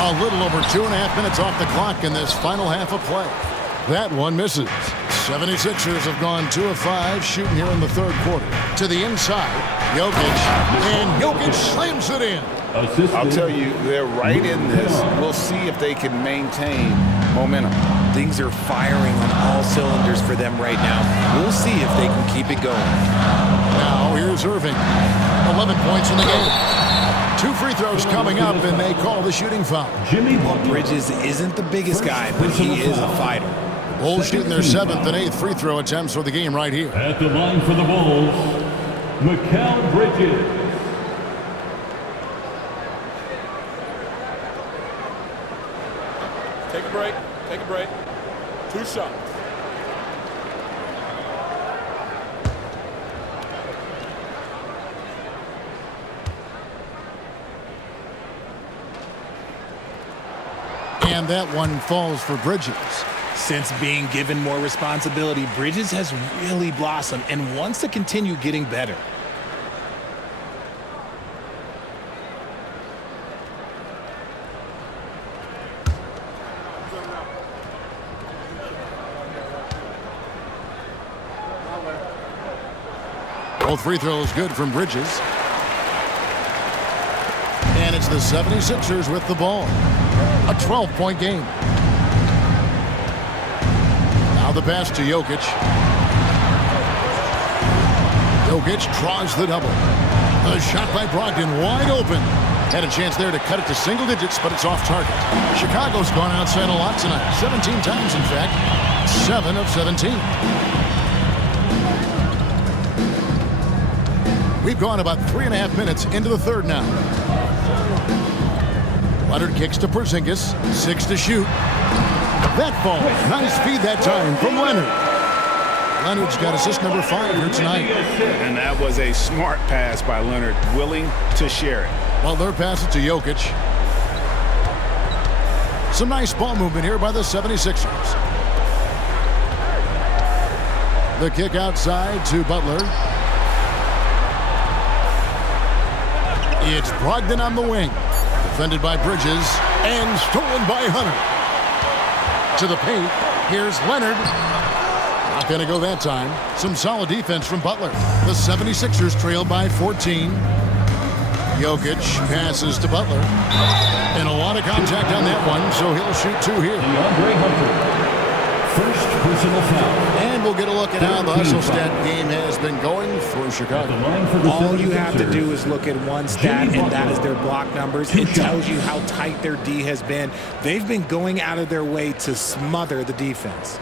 A little over 2.5 minutes off the clock in this final half of play. That one misses. 76ers have gone 2 of 5 shooting here in the third quarter. To the inside, Jokic, and Jokic slams it in. I'll tell you, they're right in this. We'll see if they can maintain momentum. Things are firing on all cylinders for them right now. We'll see if they can keep it going. Now here's Irving. 11 points in the game. 2 free throws coming up, and they call the shooting foul. Well, Bridges isn't the biggest guy, but he is a fighter. Bulls shooting their 7th and 8th free throw attempts for the game right here. At the line for the Bulls, Mikal Bridges. Take a break. Take a break. 2 shots. And that one falls for Bridges. Since being given more responsibility, Bridges has really blossomed and wants to continue getting better. Both free throws good from Bridges. And it's the 76ers with the ball. A 12-point game. Now the pass to Jokic. Jokic draws the double. A shot by Brogdon, wide open. Had a chance there to cut it to single digits, but it's off target. Chicago's gone outside a lot tonight. 17 times, in fact. 7 of 17. We've gone about 3.5 minutes into the third now. Leonard kicks to Porzingis. 6 to shoot. That falls. Nice feed that time from Leonard. Leonard's got assist number 5 here tonight. And that was a smart pass by Leonard, willing to share it. Butler passes to Jokic. Some nice ball movement here by the 76ers. The kick outside to Butler. It's Brogdon on the wing. Defended by Bridges and stolen by Hunter. To the paint. Here's Leonard. Not going to go that time. Some solid defense from Butler. The 76ers trail by 14. Jokic passes to Butler. And a lot of contact on that one, so he'll shoot 2 here. DeAndre Hunter. First personal foul. And we'll get a look at how the hustle stat game has been going for Chicago. All you have to do is look at one stat, and that is their block numbers. It tells you how tight their D has been. They've been going out of their way to smother the defense.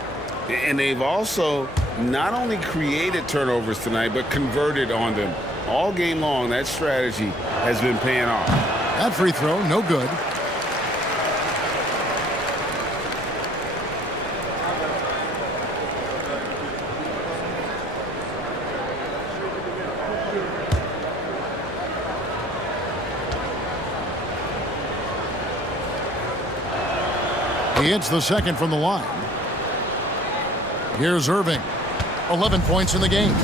And they've also not only created turnovers tonight, but converted on them. All game long, that strategy has been paying off. That free throw, no good. He hits the second from the line. Here's Irving. 11 points in the game.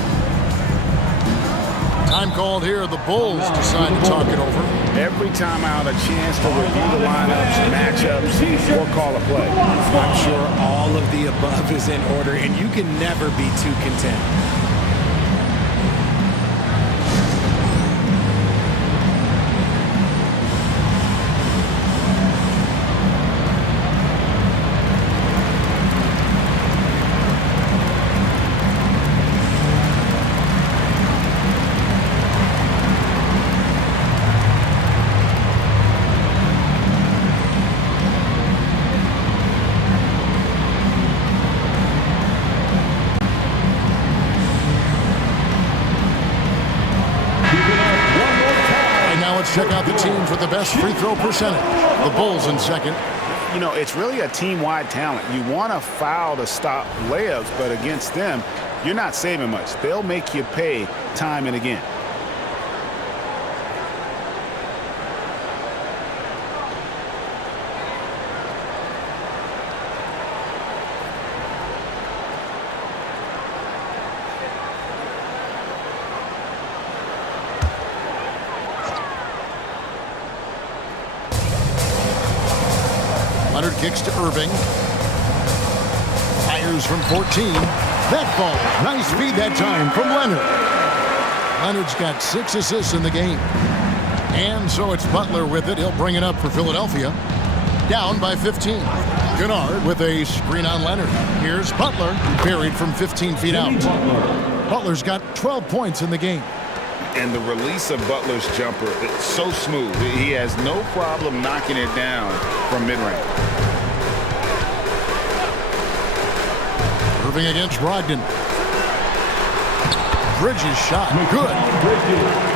Time called here. The Bulls decide to talk it over. Every time out, a chance to review the lineups, matchups, or call a play. I'm sure all of the above is in order, and you can never be too content. Check out the teams with the best free throw percentage. The Bulls in second. You know, it's really a team-wide talent. You want to foul to stop layups, but against them, you're not saving much. They'll make you pay time and again. Leonard kicks to Irving. Fires from 14. That falls. Nice feed that time from Leonard. Leonard's got 6 assists in the game. And so it's Butler with it. He'll bring it up for Philadelphia. Down by 15. Kennard with a screen on Leonard. Here's Butler, buried from 15 feet out. Butler's got 12 points in the game. And the release of Butler's jumper, it's so smooth. He has no problem knocking it down from mid-range. Irving against Brogdon. Bridges shot. Good.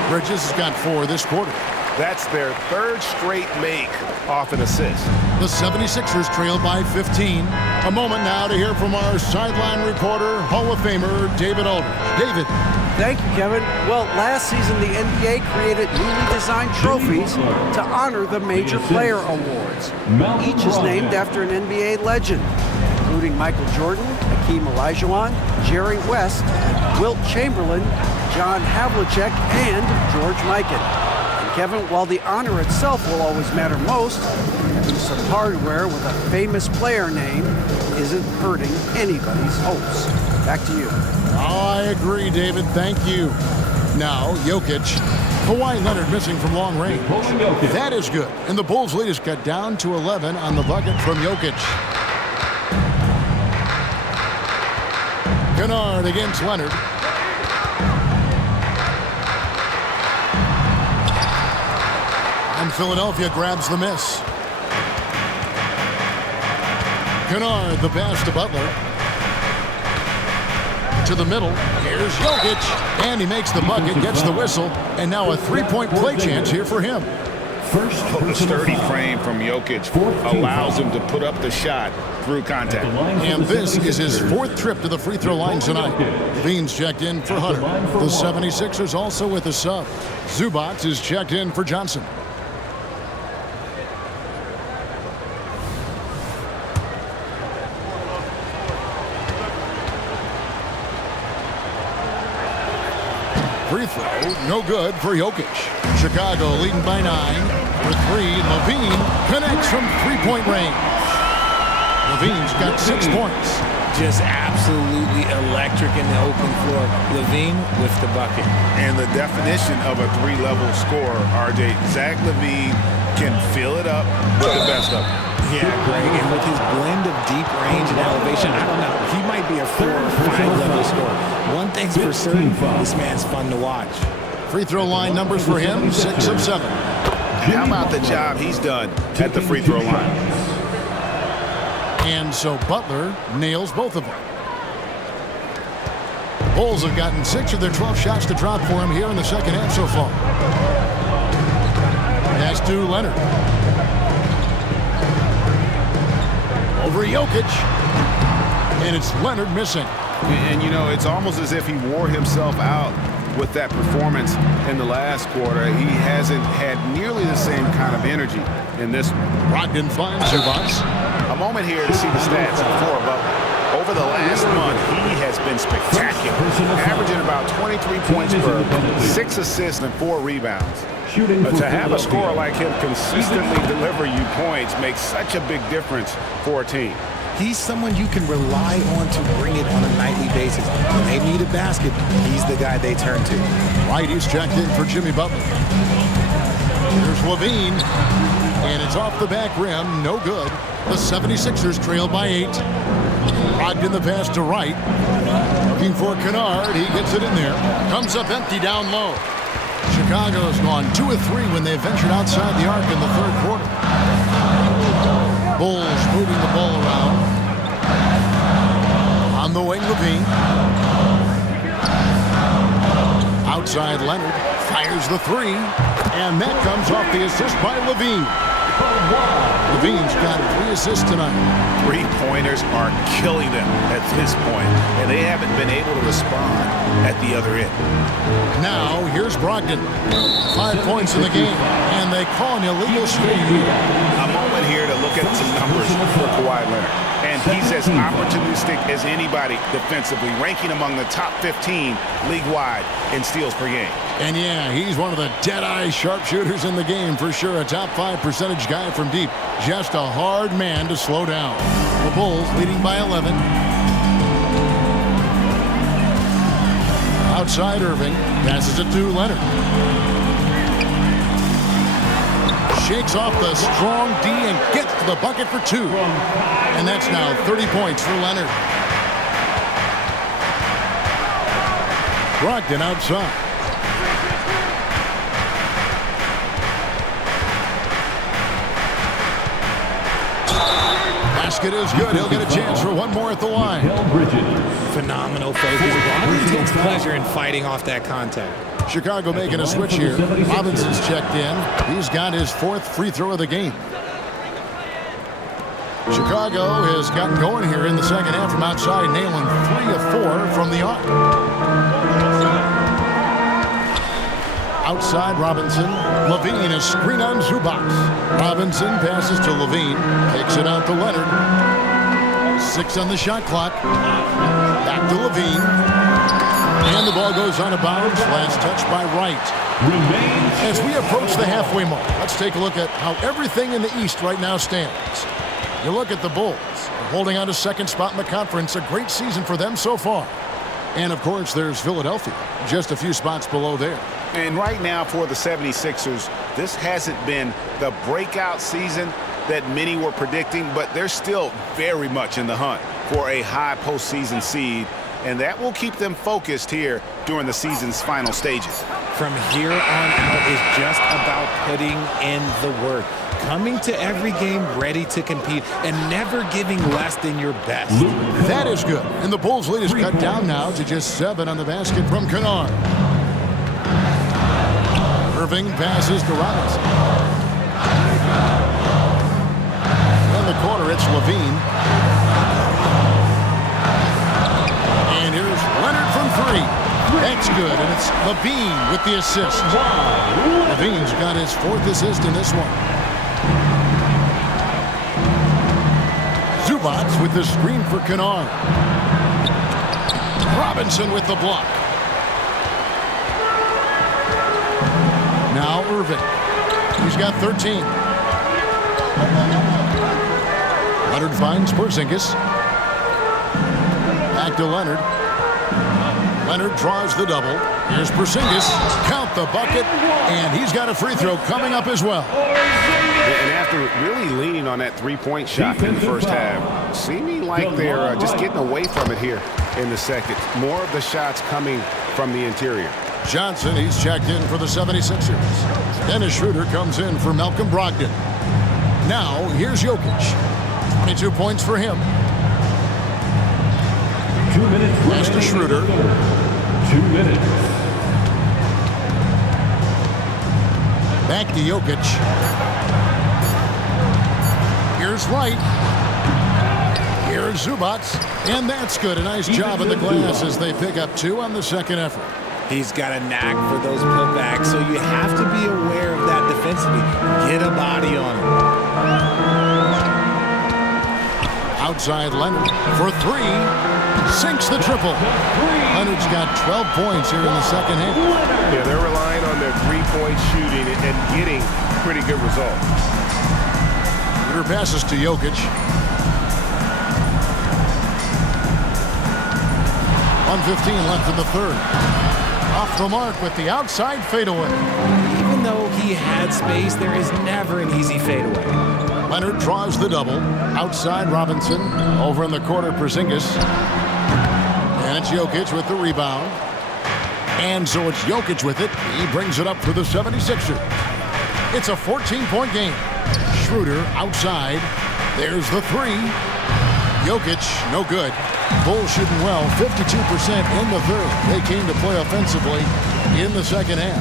Bridges has got 4 this quarter. That's their 3rd straight make off an assist. The 76ers trail by 15. A moment now to hear from our sideline reporter, Hall of Famer David Aldridge. David. Thank you, Kevin. Well, last season the NBA created newly designed trophies to honor the major player awards. Each is named after an NBA legend, including Michael Jordan, Hakeem Olajuwon, Jerry West, Wilt Chamberlain, John Havlicek, and George Mikan. And Kevin, while the honor itself will always matter most, some hardware with a famous player name isn't hurting anybody's hopes. Back to you. Oh, I agree, David. Thank you. Now, Jokic. Kawhi Leonard missing from long range. That is good. And the Bulls' lead is cut down to 11 on the bucket from Jokic. Kennard against Leonard. And Philadelphia grabs the miss. Kennard, the pass to Butler. To the middle. Here's Jokic. And he makes the bucket, gets the whistle. And now a three-point play chance here for him. The sturdy frame from Jokic allows him to put up the shot through contact. And this is his fourth trip to the free throw line tonight. Levine's checked in for Hunter. The 76ers also with a sub. Zubac is checked in for Johnson. Free throw, no good for Jokic. Chicago leading by 9. For 3, Levine connects from three-point range. Levine's got 6 points. Just absolutely electric in the open floor. Levine with the bucket. And the definition of a three-level scorer, RJ, Zach Levine can fill it up with the best of them. Yeah, Greg, and with his blend of deep range and elevation, I don't know. He might be a 4 or 5 level scorer. One thing's for certain, this man's fun to watch. Free throw line numbers for him, 6 of 7. How about the job he's done at the free throw line? And so Butler nails both of them. Bulls have gotten 6 of their 12 shots to drop for him here in the second half so far. Pass to Leonard. Over Jokic. And it's Leonard missing. And, you know, it's almost as if he wore himself out with that performance in the last quarter. He hasn't had nearly the same kind of energy in this one. Brogdon finds Zubac. A moment here to see the stats for Butler. Over the last month, he has been spectacular, averaging about 23 points per, 6 assists and 4 rebounds. But to have a scorer like him consistently deliver you points makes such a big difference for a team. He's someone you can rely on to bring it on a nightly basis. When they need a basket, he's the guy they turn to. Right, he's checked in for Jimmy Butler. Here's Levine. And it's off the back rim, no good. The 76ers trail by 8. Brogdon the pass to Wright. Looking for Kennard, he gets it in there. Comes up empty down low. Chicago's gone 2 of 3 when they ventured outside the arc in the third quarter. Bulls moving the ball around. On the wing, Levine. Outside Leonard. Fires the 3. And that comes off the assist by Levine. Levine's got 3 assists tonight. 3-pointers are killing them at this point, and they haven't been able to respond at the other end. Now, here's Brogdon. 5 points in the game, and they call an illegal screen. A moment here to look at some numbers for Kawhi Leonard. And he's as opportunistic as anybody defensively, ranking among the top 15 league-wide in steals per game. And yeah, he's one of the dead-eye sharpshooters in the game for sure. A top 5 percentage guy from deep. Just a hard man to slow down. The Bulls leading by 11. Outside Irving. Passes it to Leonard. Shakes off the strong D and gets to the bucket for 2. And that's now 30 points for Leonard. Brogdon outside. Basket is good. He'll get a chance for one more at the line. Phenomenal focus. Brogdon takes pleasure in fighting off that contact. Chicago making a switch here. Robinson's checked in. He's got his 4th free throw of the game. Chicago has gotten going here in the second half from outside, nailing 3 of 4 from the arc. Outside Robinson. Levine, a screen on Zubac. Robinson passes to Levine. Takes it out to Leonard. 6 on the shot clock. Back to Levine. And the ball goes out of bounds. Last touch by Wright. As we approach the halfway mark, let's take a look at how everything in the East right now stands. You look at the Bulls. They're holding on to second spot in the conference. A great season for them so far. And, of course, there's Philadelphia, just a few spots below there. And right now for the 76ers, this hasn't been the breakout season that many were predicting, but they're still very much in the hunt for a high postseason seed, and that will keep them focused here during the season's final stages. From here on out is just about putting in the work, coming to every game ready to compete, and never giving less than your best. That is good. And the Bulls' lead is cut down now to just 7 on the basket from Kennard. Irving passes to Robinson. In the corner, it's Levine. And here's Leonard from 3. That's good, and it's Levine with the assist. Levine's got his 4th assist in this one. Zubac with the screen for Kennard. Robinson with the block. Now Irving. He's got 13. Leonard finds Porzingis. Back to Leonard. Leonard draws the double. Here's Porzingis. Count the bucket. And he's got a free throw coming up as well. And after really leaning on that three-point shot in the first half, seeming like they're just getting away from it here in the second. More of the shots coming from the interior. Johnson, he's checked in for the 76ers. Dennis Schroeder comes in for Malcolm Brogdon. Now, here's Jokic. 22 points for him. 2 minutes. Pass to Schroeder. 2 minutes. Back to Jokic. Here's Wright. Here's Zubac. And that's good. A nice job at the glass as they pick up 2 on the second effort. He's got a knack for those putbacks, so you have to be aware of that defensively. Get a body on him. Outside Leonard for 3. Sinks the triple. Leonard's got 12 points here in the second half. Yeah, they're relying on their three-point shooting and getting pretty good results. Schroeder passes to Jokic. 1:15 left in the third. Off the mark with the outside fadeaway. Even though he had space, there is never an easy fadeaway. Leonard draws the double. Outside Robinson. Over in the corner, Porzingis. And it's Jokic with the rebound. And so it's Jokic with it. He brings it up for the 76ers. It's a 14-point game. Schroeder outside. There's the 3. Jokic, no good. Bulls shooting well, 52% in the third. They came to play offensively in the second half.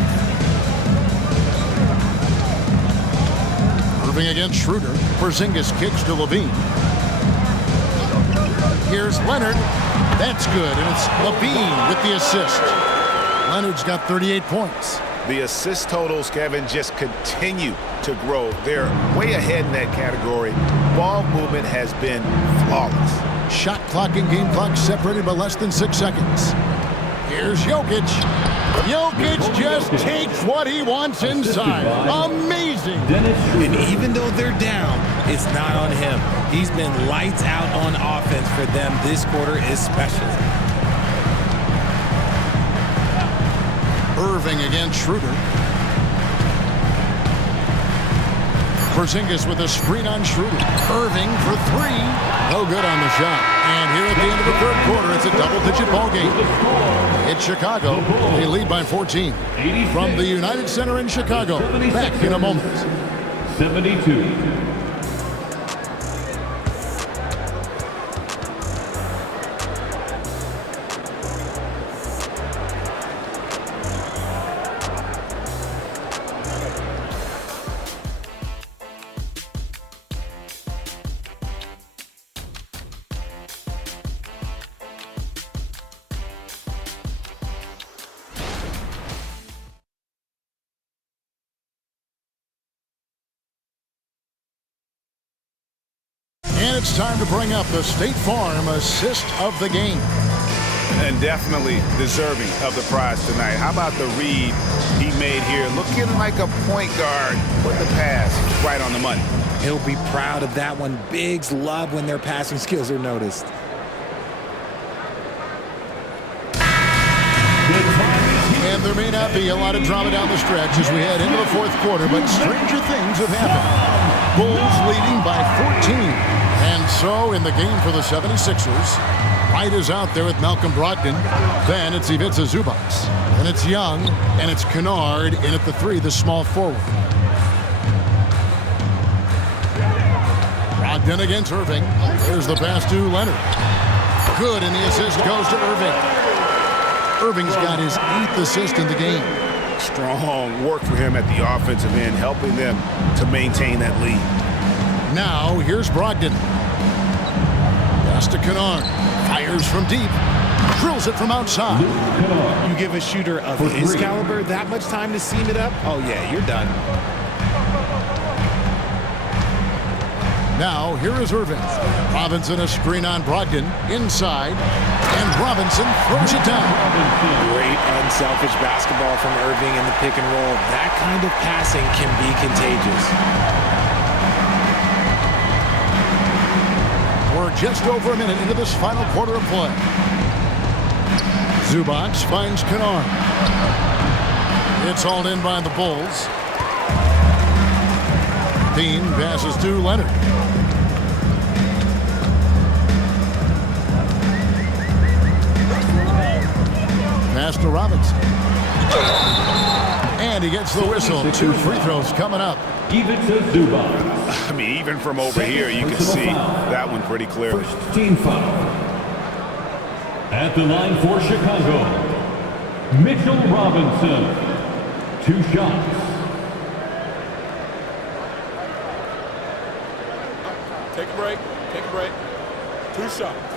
Irving against Schroeder. Porzingis kicks to Levine. Here's Leonard. That's good, and it's Levine with the assist. Leonard's got 38 points. The assist totals, Kevin, just continue to grow. They're way ahead in that category. Ball movement has been flawless. Shot clock and game clock separated by less than 6 seconds. Here's Jokic. Jokic just takes what he wants inside. Amazing. And even though they're down, it's not on him. He's been lights out on offense for them this quarter especially. Irving against Schroeder. Porzingis with a screen on Schroeder. Irving for 3. No good on the shot. And here at the end of the third quarter, it's a double-digit ball game. It's Chicago. They lead by 14. From the United Center in Chicago. Back in a moment. 72. And it's time to bring up the State Farm assist of the game. And definitely deserving of the prize tonight. How about the read he made here? Looking like a point guard. Put the pass right on the money. He'll be proud of that one. Bigs love when their passing skills are noticed. there may not be a lot of drama down the stretch as we head into the fourth quarter, but stranger things have happened. Bulls leading by 14. And so in the game for the 76ers, White is out there with Malcolm Brogdon. Then it's Ivica Zubac. And it's Young, and it's Kennard in at the 3, the small forward. Brogdon against Irving. There's the pass to Leonard. Good, and the assist goes to Irving. Irving's got his 8th assist in the game. Strong work for him at the offensive end, helping them to maintain that lead. Now, here's Brogdon. Pass to Kennard. Fires from deep. Drills it from outside. You give a shooter of his caliber that much time to seam it up? Oh, yeah, you're done. Now, here is Irving. Robinson a screen on Brogdon. Inside. And Robinson throws it down. Great unselfish basketball from Irving in the pick and roll. That kind of passing can be contagious. We're just over a minute into this final quarter of play. Zubac finds Kennard. It's hauled in by the Bulls. Dean passes to Leonard. Pass to Robinson. And he gets the whistle. 2 free throws coming up. Ivica Zubac. I mean, even from over here, you can see that one pretty clearly. First team foul. At the line for Chicago, Mitchell Robinson. 2 shots. Take a break. Take a break. 2 shots.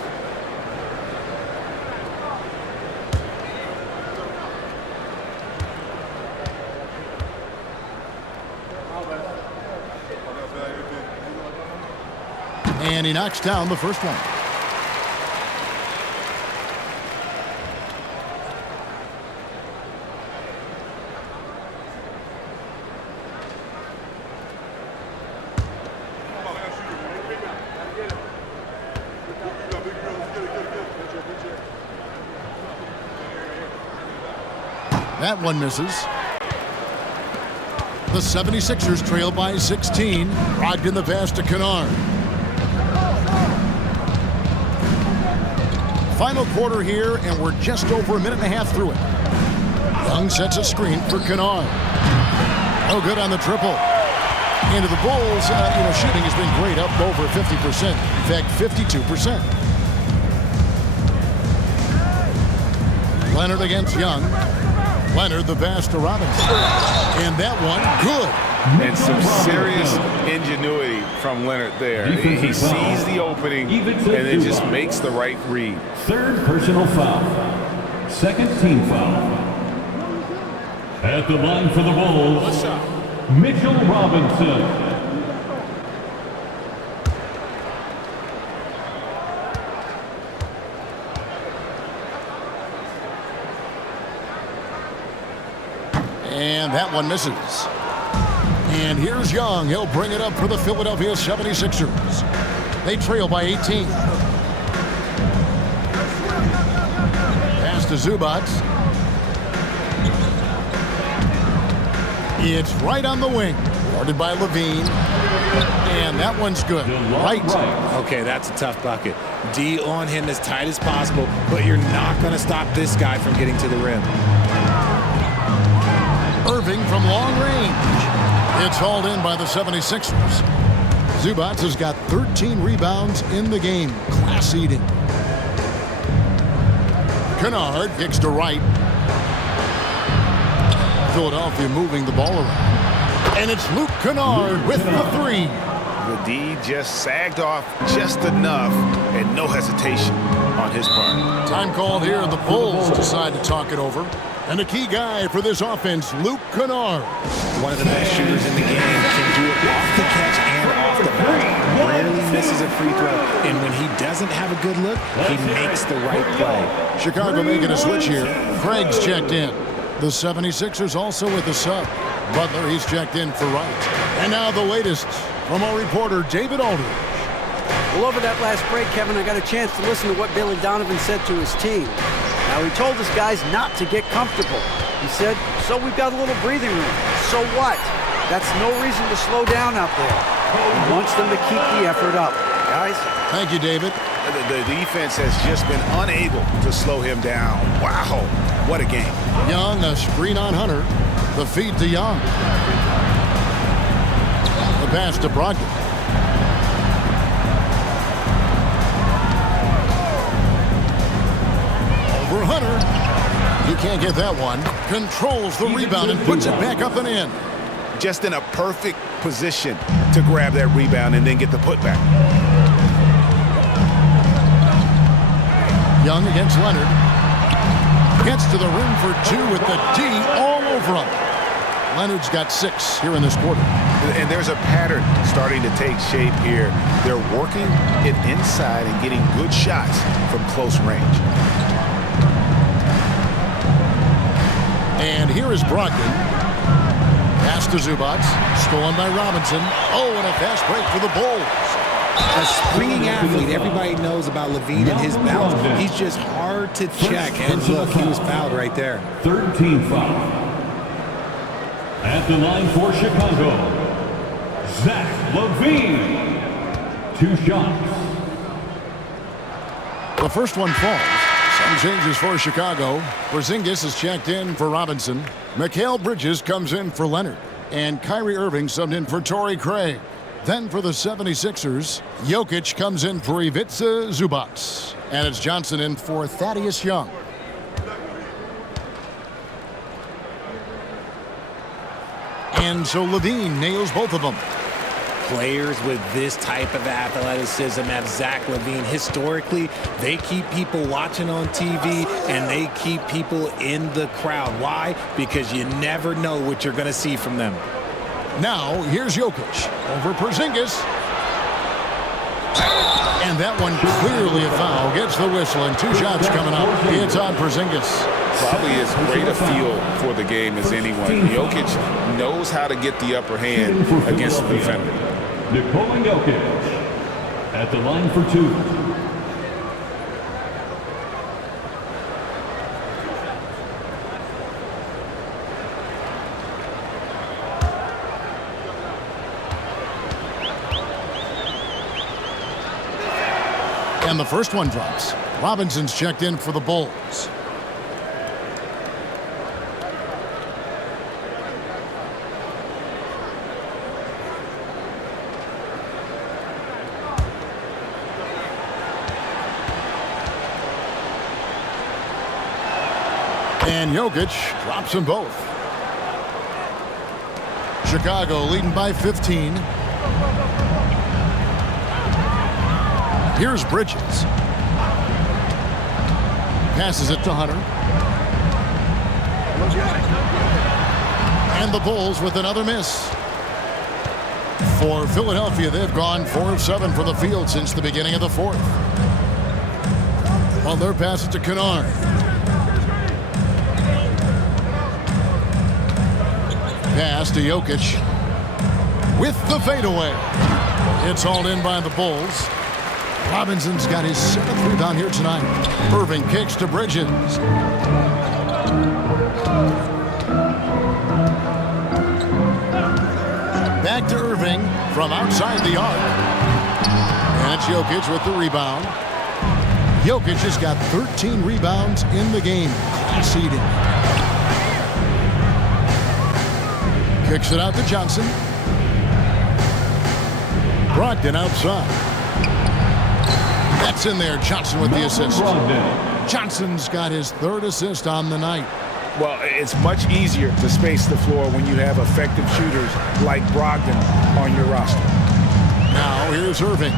And he knocks down the first one. That one misses. The 76ers trail by 16. Brogdon the pass to Kennard. Final quarter here, and we're just over a minute and a half through it. Young sets a screen for Kennard. No good on the triple. Into the Bulls, shooting has been great, up over 50%. In fact, 52%. Leonard against Young. Leonard the pass to Robinson. And that one, good. And some serious ingenuity from Leonard there. He sees the opening and then just makes the right read. 3rd personal foul. 2nd team foul. At the line for the Bulls, Mitchell Robinson. And that one misses. And here's Young. He'll bring it up for the Philadelphia 76ers. They trail by 18. Pass to Zubac. It's right on the wing. Guarded by Levine. And that one's good. Right. Okay, that's a tough bucket. D on him as tight as possible, but you're not going to stop this guy from getting to the rim. Irving from long range. It's hauled in by the 76ers. Zubac has got 13 rebounds in the game. Class eating. Kennard kicks to right. Philadelphia moving the ball around. And it's Luke Kennard with the 3. The D just sagged off just enough and no hesitation on his part. Time called here. The Bulls decide to talk it over. And a key guy for this offense, Luke Kennard. One of the best shooters in the game. Can do it off the catch and off the bounce. Rarely misses a free throw. And when he doesn't have a good look, he makes the right play. Chicago making a switch here. Craig's checked in. The 76ers also with the sub. Butler, he's checked in for right. And now the latest from our reporter, David Aldridge. Well, over that last break, Kevin, I got a chance to listen to what Billy Donovan said to his team. Now, he told his guys not to get comfortable. He said, so we've got a little breathing room. So what? That's no reason to slow down out there. He wants them to keep the effort up. Guys? Thank you, David. The defense has just been unable to slow him down. Wow, what a game. Young, a screen on Hunter. The feed to Young. The pass to Brogdon. Over Hunter. He can't get that one. Controls the rebound and puts it back up and in. Just in a perfect position to grab that rebound and then get the putback. Young against Leonard. Gets to the rim for two with the D all over him. Leonard's got 6 here in this quarter. And there's a pattern starting to take shape here. They're working it inside and getting good shots from close range. And here is Brogdon. Pass to Zubac. Stolen by Robinson. Oh, and a fast break for the Bulls. A springing athlete. Everybody knows about Levine and his bounce. He's just hard to check. And look, he was fouled right there. 3rd team foul. At the line for Chicago, Zach LaVine. 2 shots. The first one falls. Some changes for Chicago. Porzingis is checked in for Robinson. Mikal Bridges comes in for Leonard. And Kyrie Irving subbed in for Torrey Craig. Then for the 76ers, Jokic comes in for Ivica Zubac. And it's Johnson in for Thaddeus Young. And so Levine nails both of them. Players with this type of athleticism have Zach LaVine. Historically, they keep people watching on TV and they keep people in the crowd. Why? Because you never know what you're going to see from them. Now, here's Jokic over Porzingis. And that one clearly a foul. Gets the whistle and 2 shots coming up. It's on Porzingis. Probably as great a feel for the game as anyone. Jokic knows how to get the upper hand against the defender. Nikola Jokic at the line for 2. And the first one drops. Robinson's checked in for the Bulls. And Jokic drops them both. Chicago leading by 15. Here's Bridges. Passes it to Hunter. And the Bulls with another miss. For Philadelphia, they've gone 4 of 7 from the field since the beginning of the 4th. Well, their pass it to Kennard. Pass to Jokic with the fadeaway. It's hauled in by the Bulls. Robinson's got his 7th rebound here tonight. Irving kicks to Bridges. Back to Irving from outside the arc. And it's Jokic with the rebound. Jokic has got 13 rebounds in the game. Class eating. Kicks it out to Johnson. Brogdon outside. That's in there. Johnson with the assist. Johnson's got his 3rd assist on the night. Well, it's much easier to space the floor when you have effective shooters like Brogdon on your roster. Now here's Irving.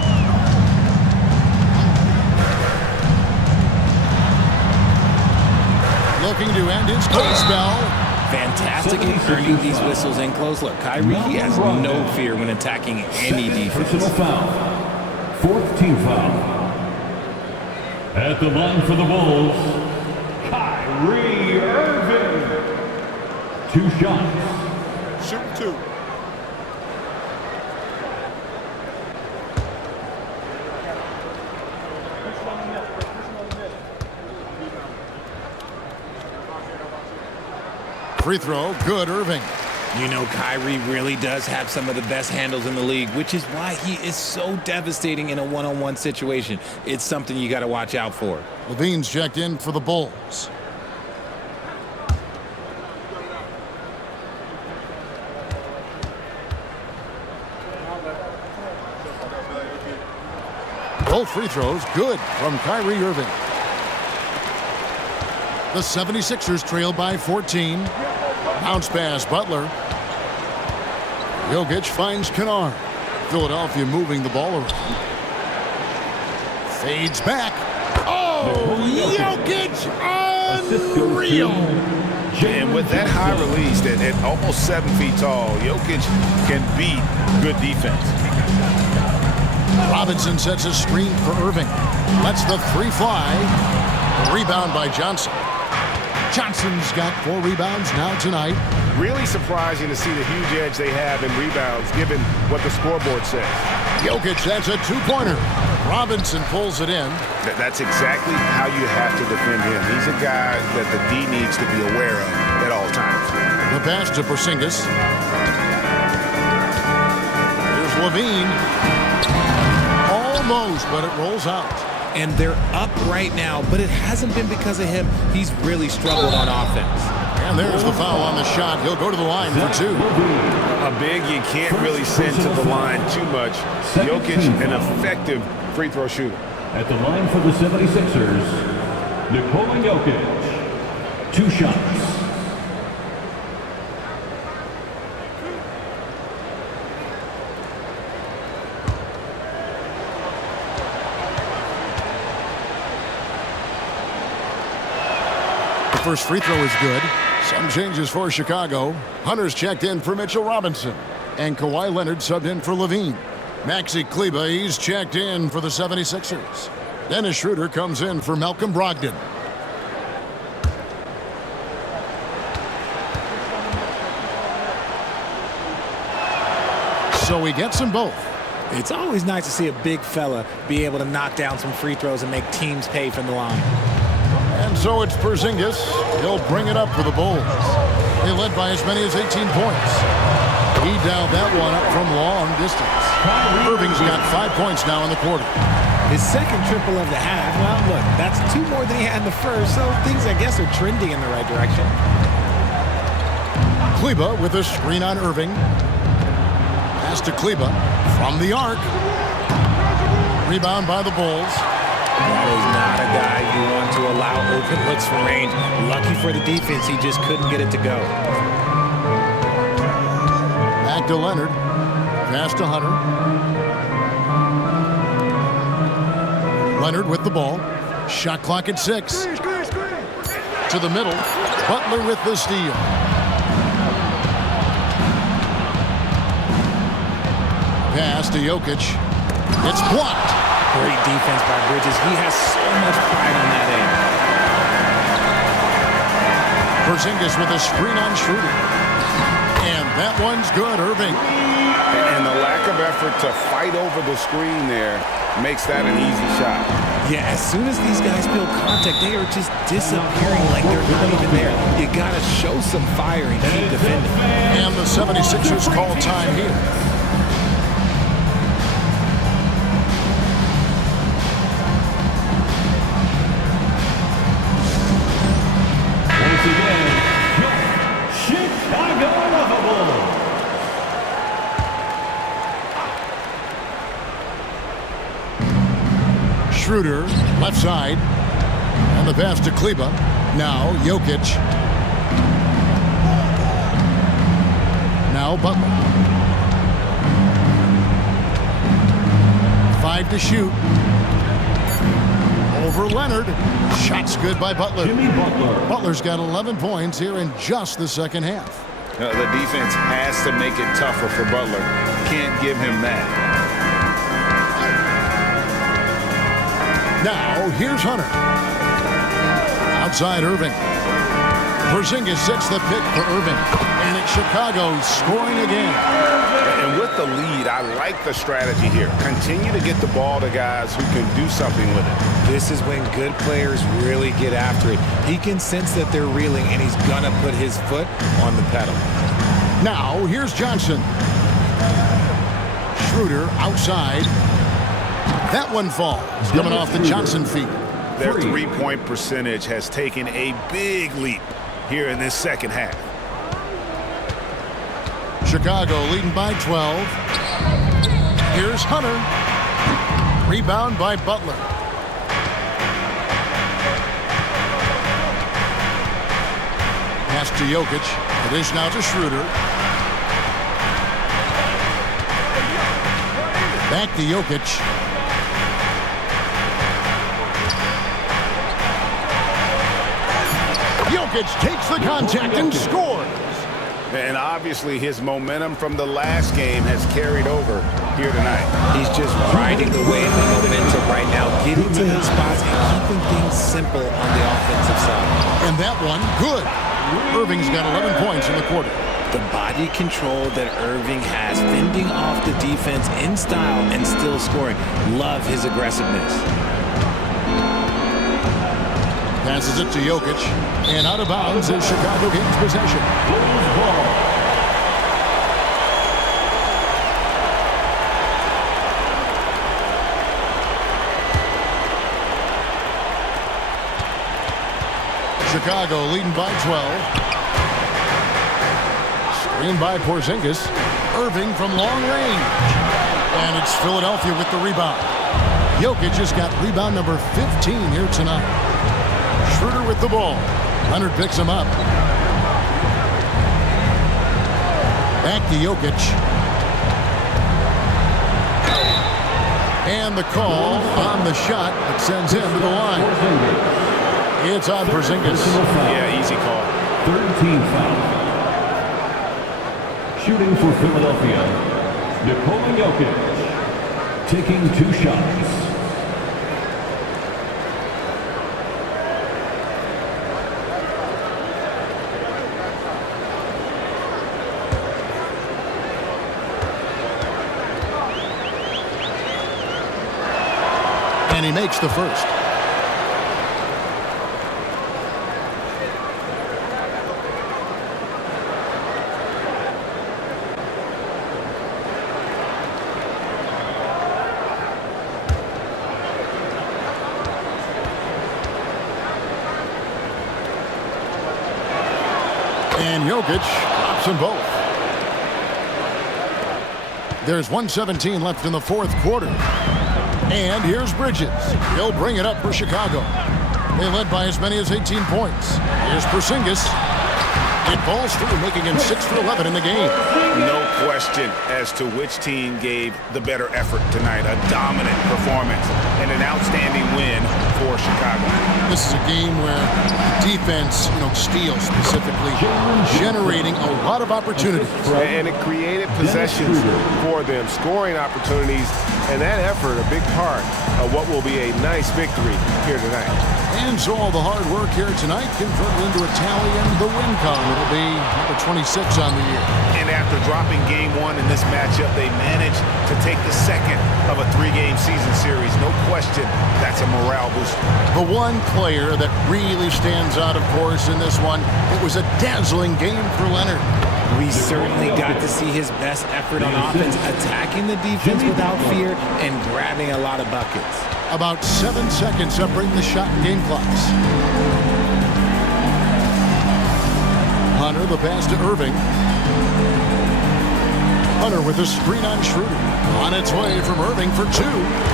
Looking to end his cold spell. Fantastic in earning these whistles in close. Look, Kyrie, he has no fear when attacking any defense. Personal foul. 4th team foul. At the line for the Bulls, Kyrie Irving. 2 shots. Shoot 2. free throw, good, Irving. You know, Kyrie really does have some of the best handles in the league, which is why he is so devastating in a one-on-one situation. It's something you got to watch out for. Levine's checked in for the Bulls. Both free throws good from Kyrie Irving. The 76ers trail by 14. Bounce pass, Butler. Jokic finds Kennard. Philadelphia moving the ball around. Fades back. Oh, Jokic, unreal. And with that high release at almost 7 feet tall, Jokic can beat good defense. Robinson sets a screen for Irving. Lets the three fly. Rebound by Johnson. Johnson's got 4 rebounds now tonight. Really surprising to see the huge edge they have in rebounds, given what the scoreboard says. Jokic, that's a two-pointer. Robinson pulls it in. That's exactly how you have to defend him. He's a guy that the D needs to be aware of at all times. The pass to Porzingis. Here's Levine. Almost, but it rolls out. And they're up right now, but it hasn't been because of him. He's really struggled on offense. And there's the foul on the shot. He'll go to the line for 2. A big you can't really send to the line too much. Jokic, an effective free throw shooter. At the line for the 76ers, Nikola Jokic. 2 shots. First free throw is good. Some changes for Chicago. Hunter's checked in for Mitchell Robinson. And Kawhi Leonard subbed in for Levine. Maxi Kleber, he's checked in for the 76ers. Dennis Schroeder comes in for Malcolm Brogdon. So he gets them both. It's always nice to see a big fella be able to knock down some free throws and make teams pay from the line. And so it's Porzingis. He'll bring it up for the Bulls. They led by as many as 18 points. He dialed that one up from long distance. Irving's got 5 points now in the quarter. His second triple of the half. Well, look, that's 2 more than he had in the first, so things, I guess, are trending in the right direction. Kleber with a screen on Irving. Pass to Kleber from the arc. Rebound by the Bulls. That is not a guy you want to allow open looks from range. Lucky for the defense, he just couldn't get it to go. Back to Leonard. Pass to Hunter. Leonard with the ball. Shot clock at 6. To the middle. Butler with the steal. Pass to Jokic. It's blocked. Great defense by Bridges. He has so much pride on that end. Porzingis with a screen on Schroeder. And that one's good, Irving. And the lack of effort to fight over the screen there makes that an easy shot. Yeah, as soon as these guys feel contact, they are just disappearing like they're not even there. You got to show some fire and keep defending. And the 76ers call time here. Schroeder, left side. And the pass to Kleber. Now Jokic. Now Butler. 5 to shoot. Over Leonard. Shots good by Butler. Jimmy Butler. Butler's got 11 points here in just the second half. The defense has to make it tougher for Butler. Can't give him that. Now, here's Hunter. Outside Irving. Porzingis sets the pick for Irving. And it's Chicago scoring again. And with the lead, I like the strategy here. Continue to get the ball to guys who can do something with it. This is when good players really get after it. He can sense that they're reeling, and he's going to put his foot on the pedal. Now, here's Johnson. Schroeder outside. That one falls, coming off the Johnson feet. Their three-point percentage has taken a big leap here in this second half. Chicago leading by 12. Here's Hunter. Rebound by Butler. Pass to Jokic. The dish now to Schroeder. Back to Jokic. Jokic takes the contact and scores. And obviously his momentum from the last game has carried over here tonight. He's just riding the wave of momentum right now, getting to his spots and keeping things simple on the offensive side. And that one, good. Irving's got 11 points in the quarter. The body control that Irving has, fending off the defense in style and still scoring. Love his aggressiveness. Passes it to Jokic, and out of bounds as Chicago gains possession. Chicago leading by 12. Screen by Porzingis. Irving from long range. And it's Philadelphia with the rebound. Jokic has got rebound number 15 here tonight. Schroeder with the ball. Leonard picks him up. Back to Jokic. And the call on the shot that sends him to the line. It's on Porzingis. Yeah, easy call. Third team foul. Shooting for Philadelphia, Nikola Jokic. Taking 2 shots. And he makes the first. And Jokic drops them both. There's 1:17 left in the fourth quarter. And here's Bridges. He'll bring it up for Chicago. They led by as many as 18 points. Here's Porzingis. It falls through, making him 6 for 11 in the game. No question as to which team gave the better effort tonight. A dominant performance and an outstanding win for Chicago. This is a game where defense, steals specifically, generating a lot of opportunities. And it created possessions for them, scoring opportunities, and that effort a big part of what will be a nice victory here tonight. And so all the hard work here tonight converted into a tally and the win column. It'll be number 26 on the year. And after dropping game 1 in this matchup, they managed to take the second of a 3-game season series. No question, that's a morale booster. The one player that really stands out, of course, in this one, it was a dazzling game for Leonard. We certainly got to see his best effort on offense, attacking the defense without fear and grabbing a lot of buckets. About 7 seconds separating the shot and game clocks. Hunter, the pass to Irving. Hunter with a screen on Schroeder. On its way from Irving for 2,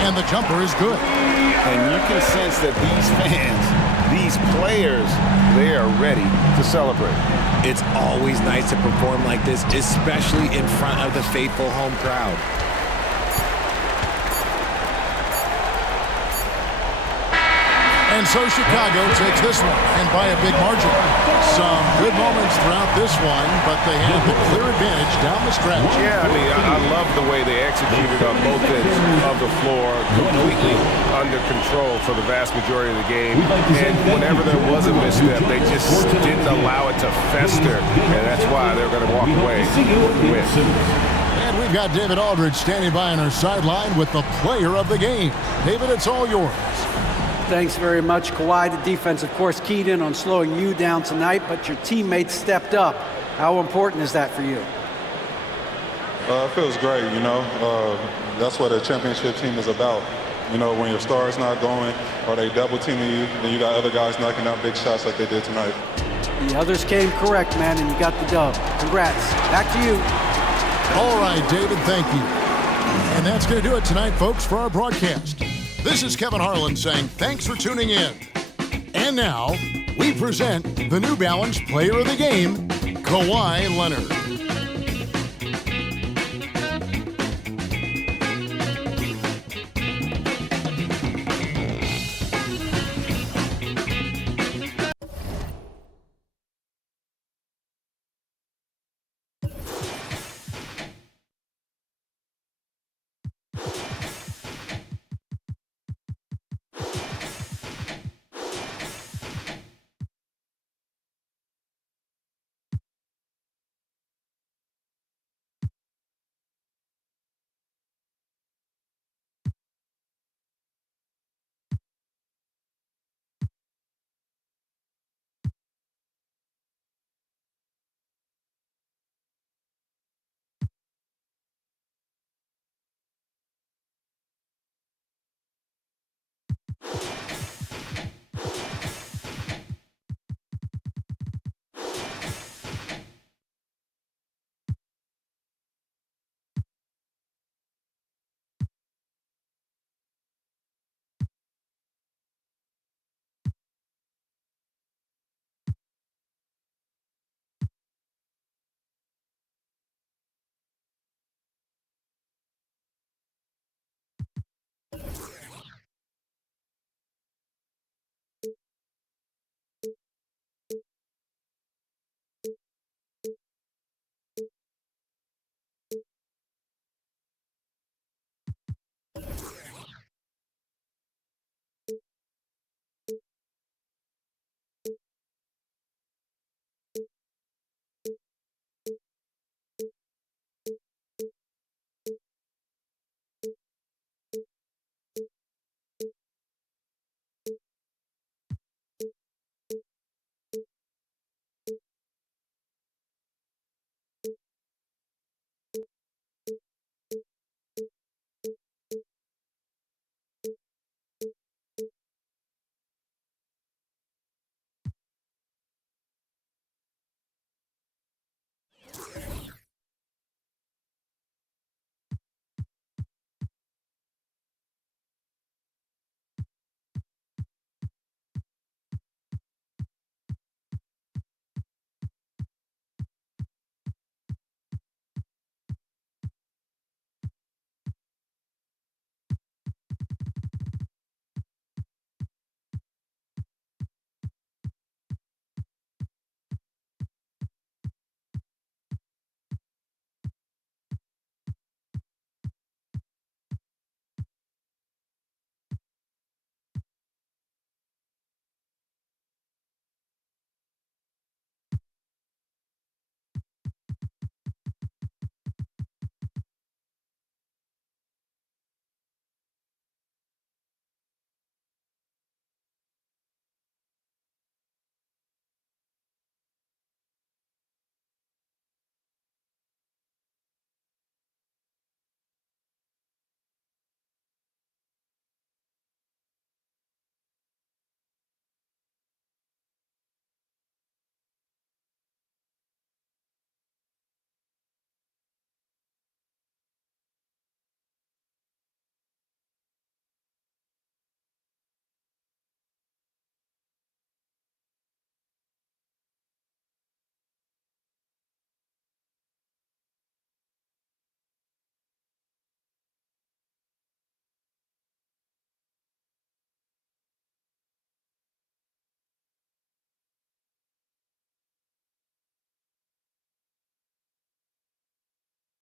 and the jumper is good. And you can sense that these fans, these players, they are ready to celebrate. It's always nice to perform like this, especially in front of the faithful home crowd. And so Chicago takes this one, and by a big margin. Some good moments throughout this one, but they had the clear advantage down the stretch. Yeah, I love the way they executed on both ends of the floor, completely under control for the vast majority of the game. And whenever there was a misstep, they just didn't allow it to fester, and that's why they're going to walk away with the win. And we've got David Aldridge standing by on our sideline with the player of the game. David, it's all yours. Thanks very much, Kawhi. The defense, of course, keyed in on slowing you down tonight, but your teammates stepped up. How important is that for you? It feels great, you know. That's what a championship team is about. You know, when your star's not going or they double teaming you, then you got other guys knocking down big shots like they did tonight. The others came correct, man, and you got the dub. Congrats. Back to you. All right, David, thank you. And that's going to do it tonight, folks, for our broadcast. This is Kevin Harlan saying thanks for tuning in. And now, we present the New Balance Player of the Game, Kawhi Leonard.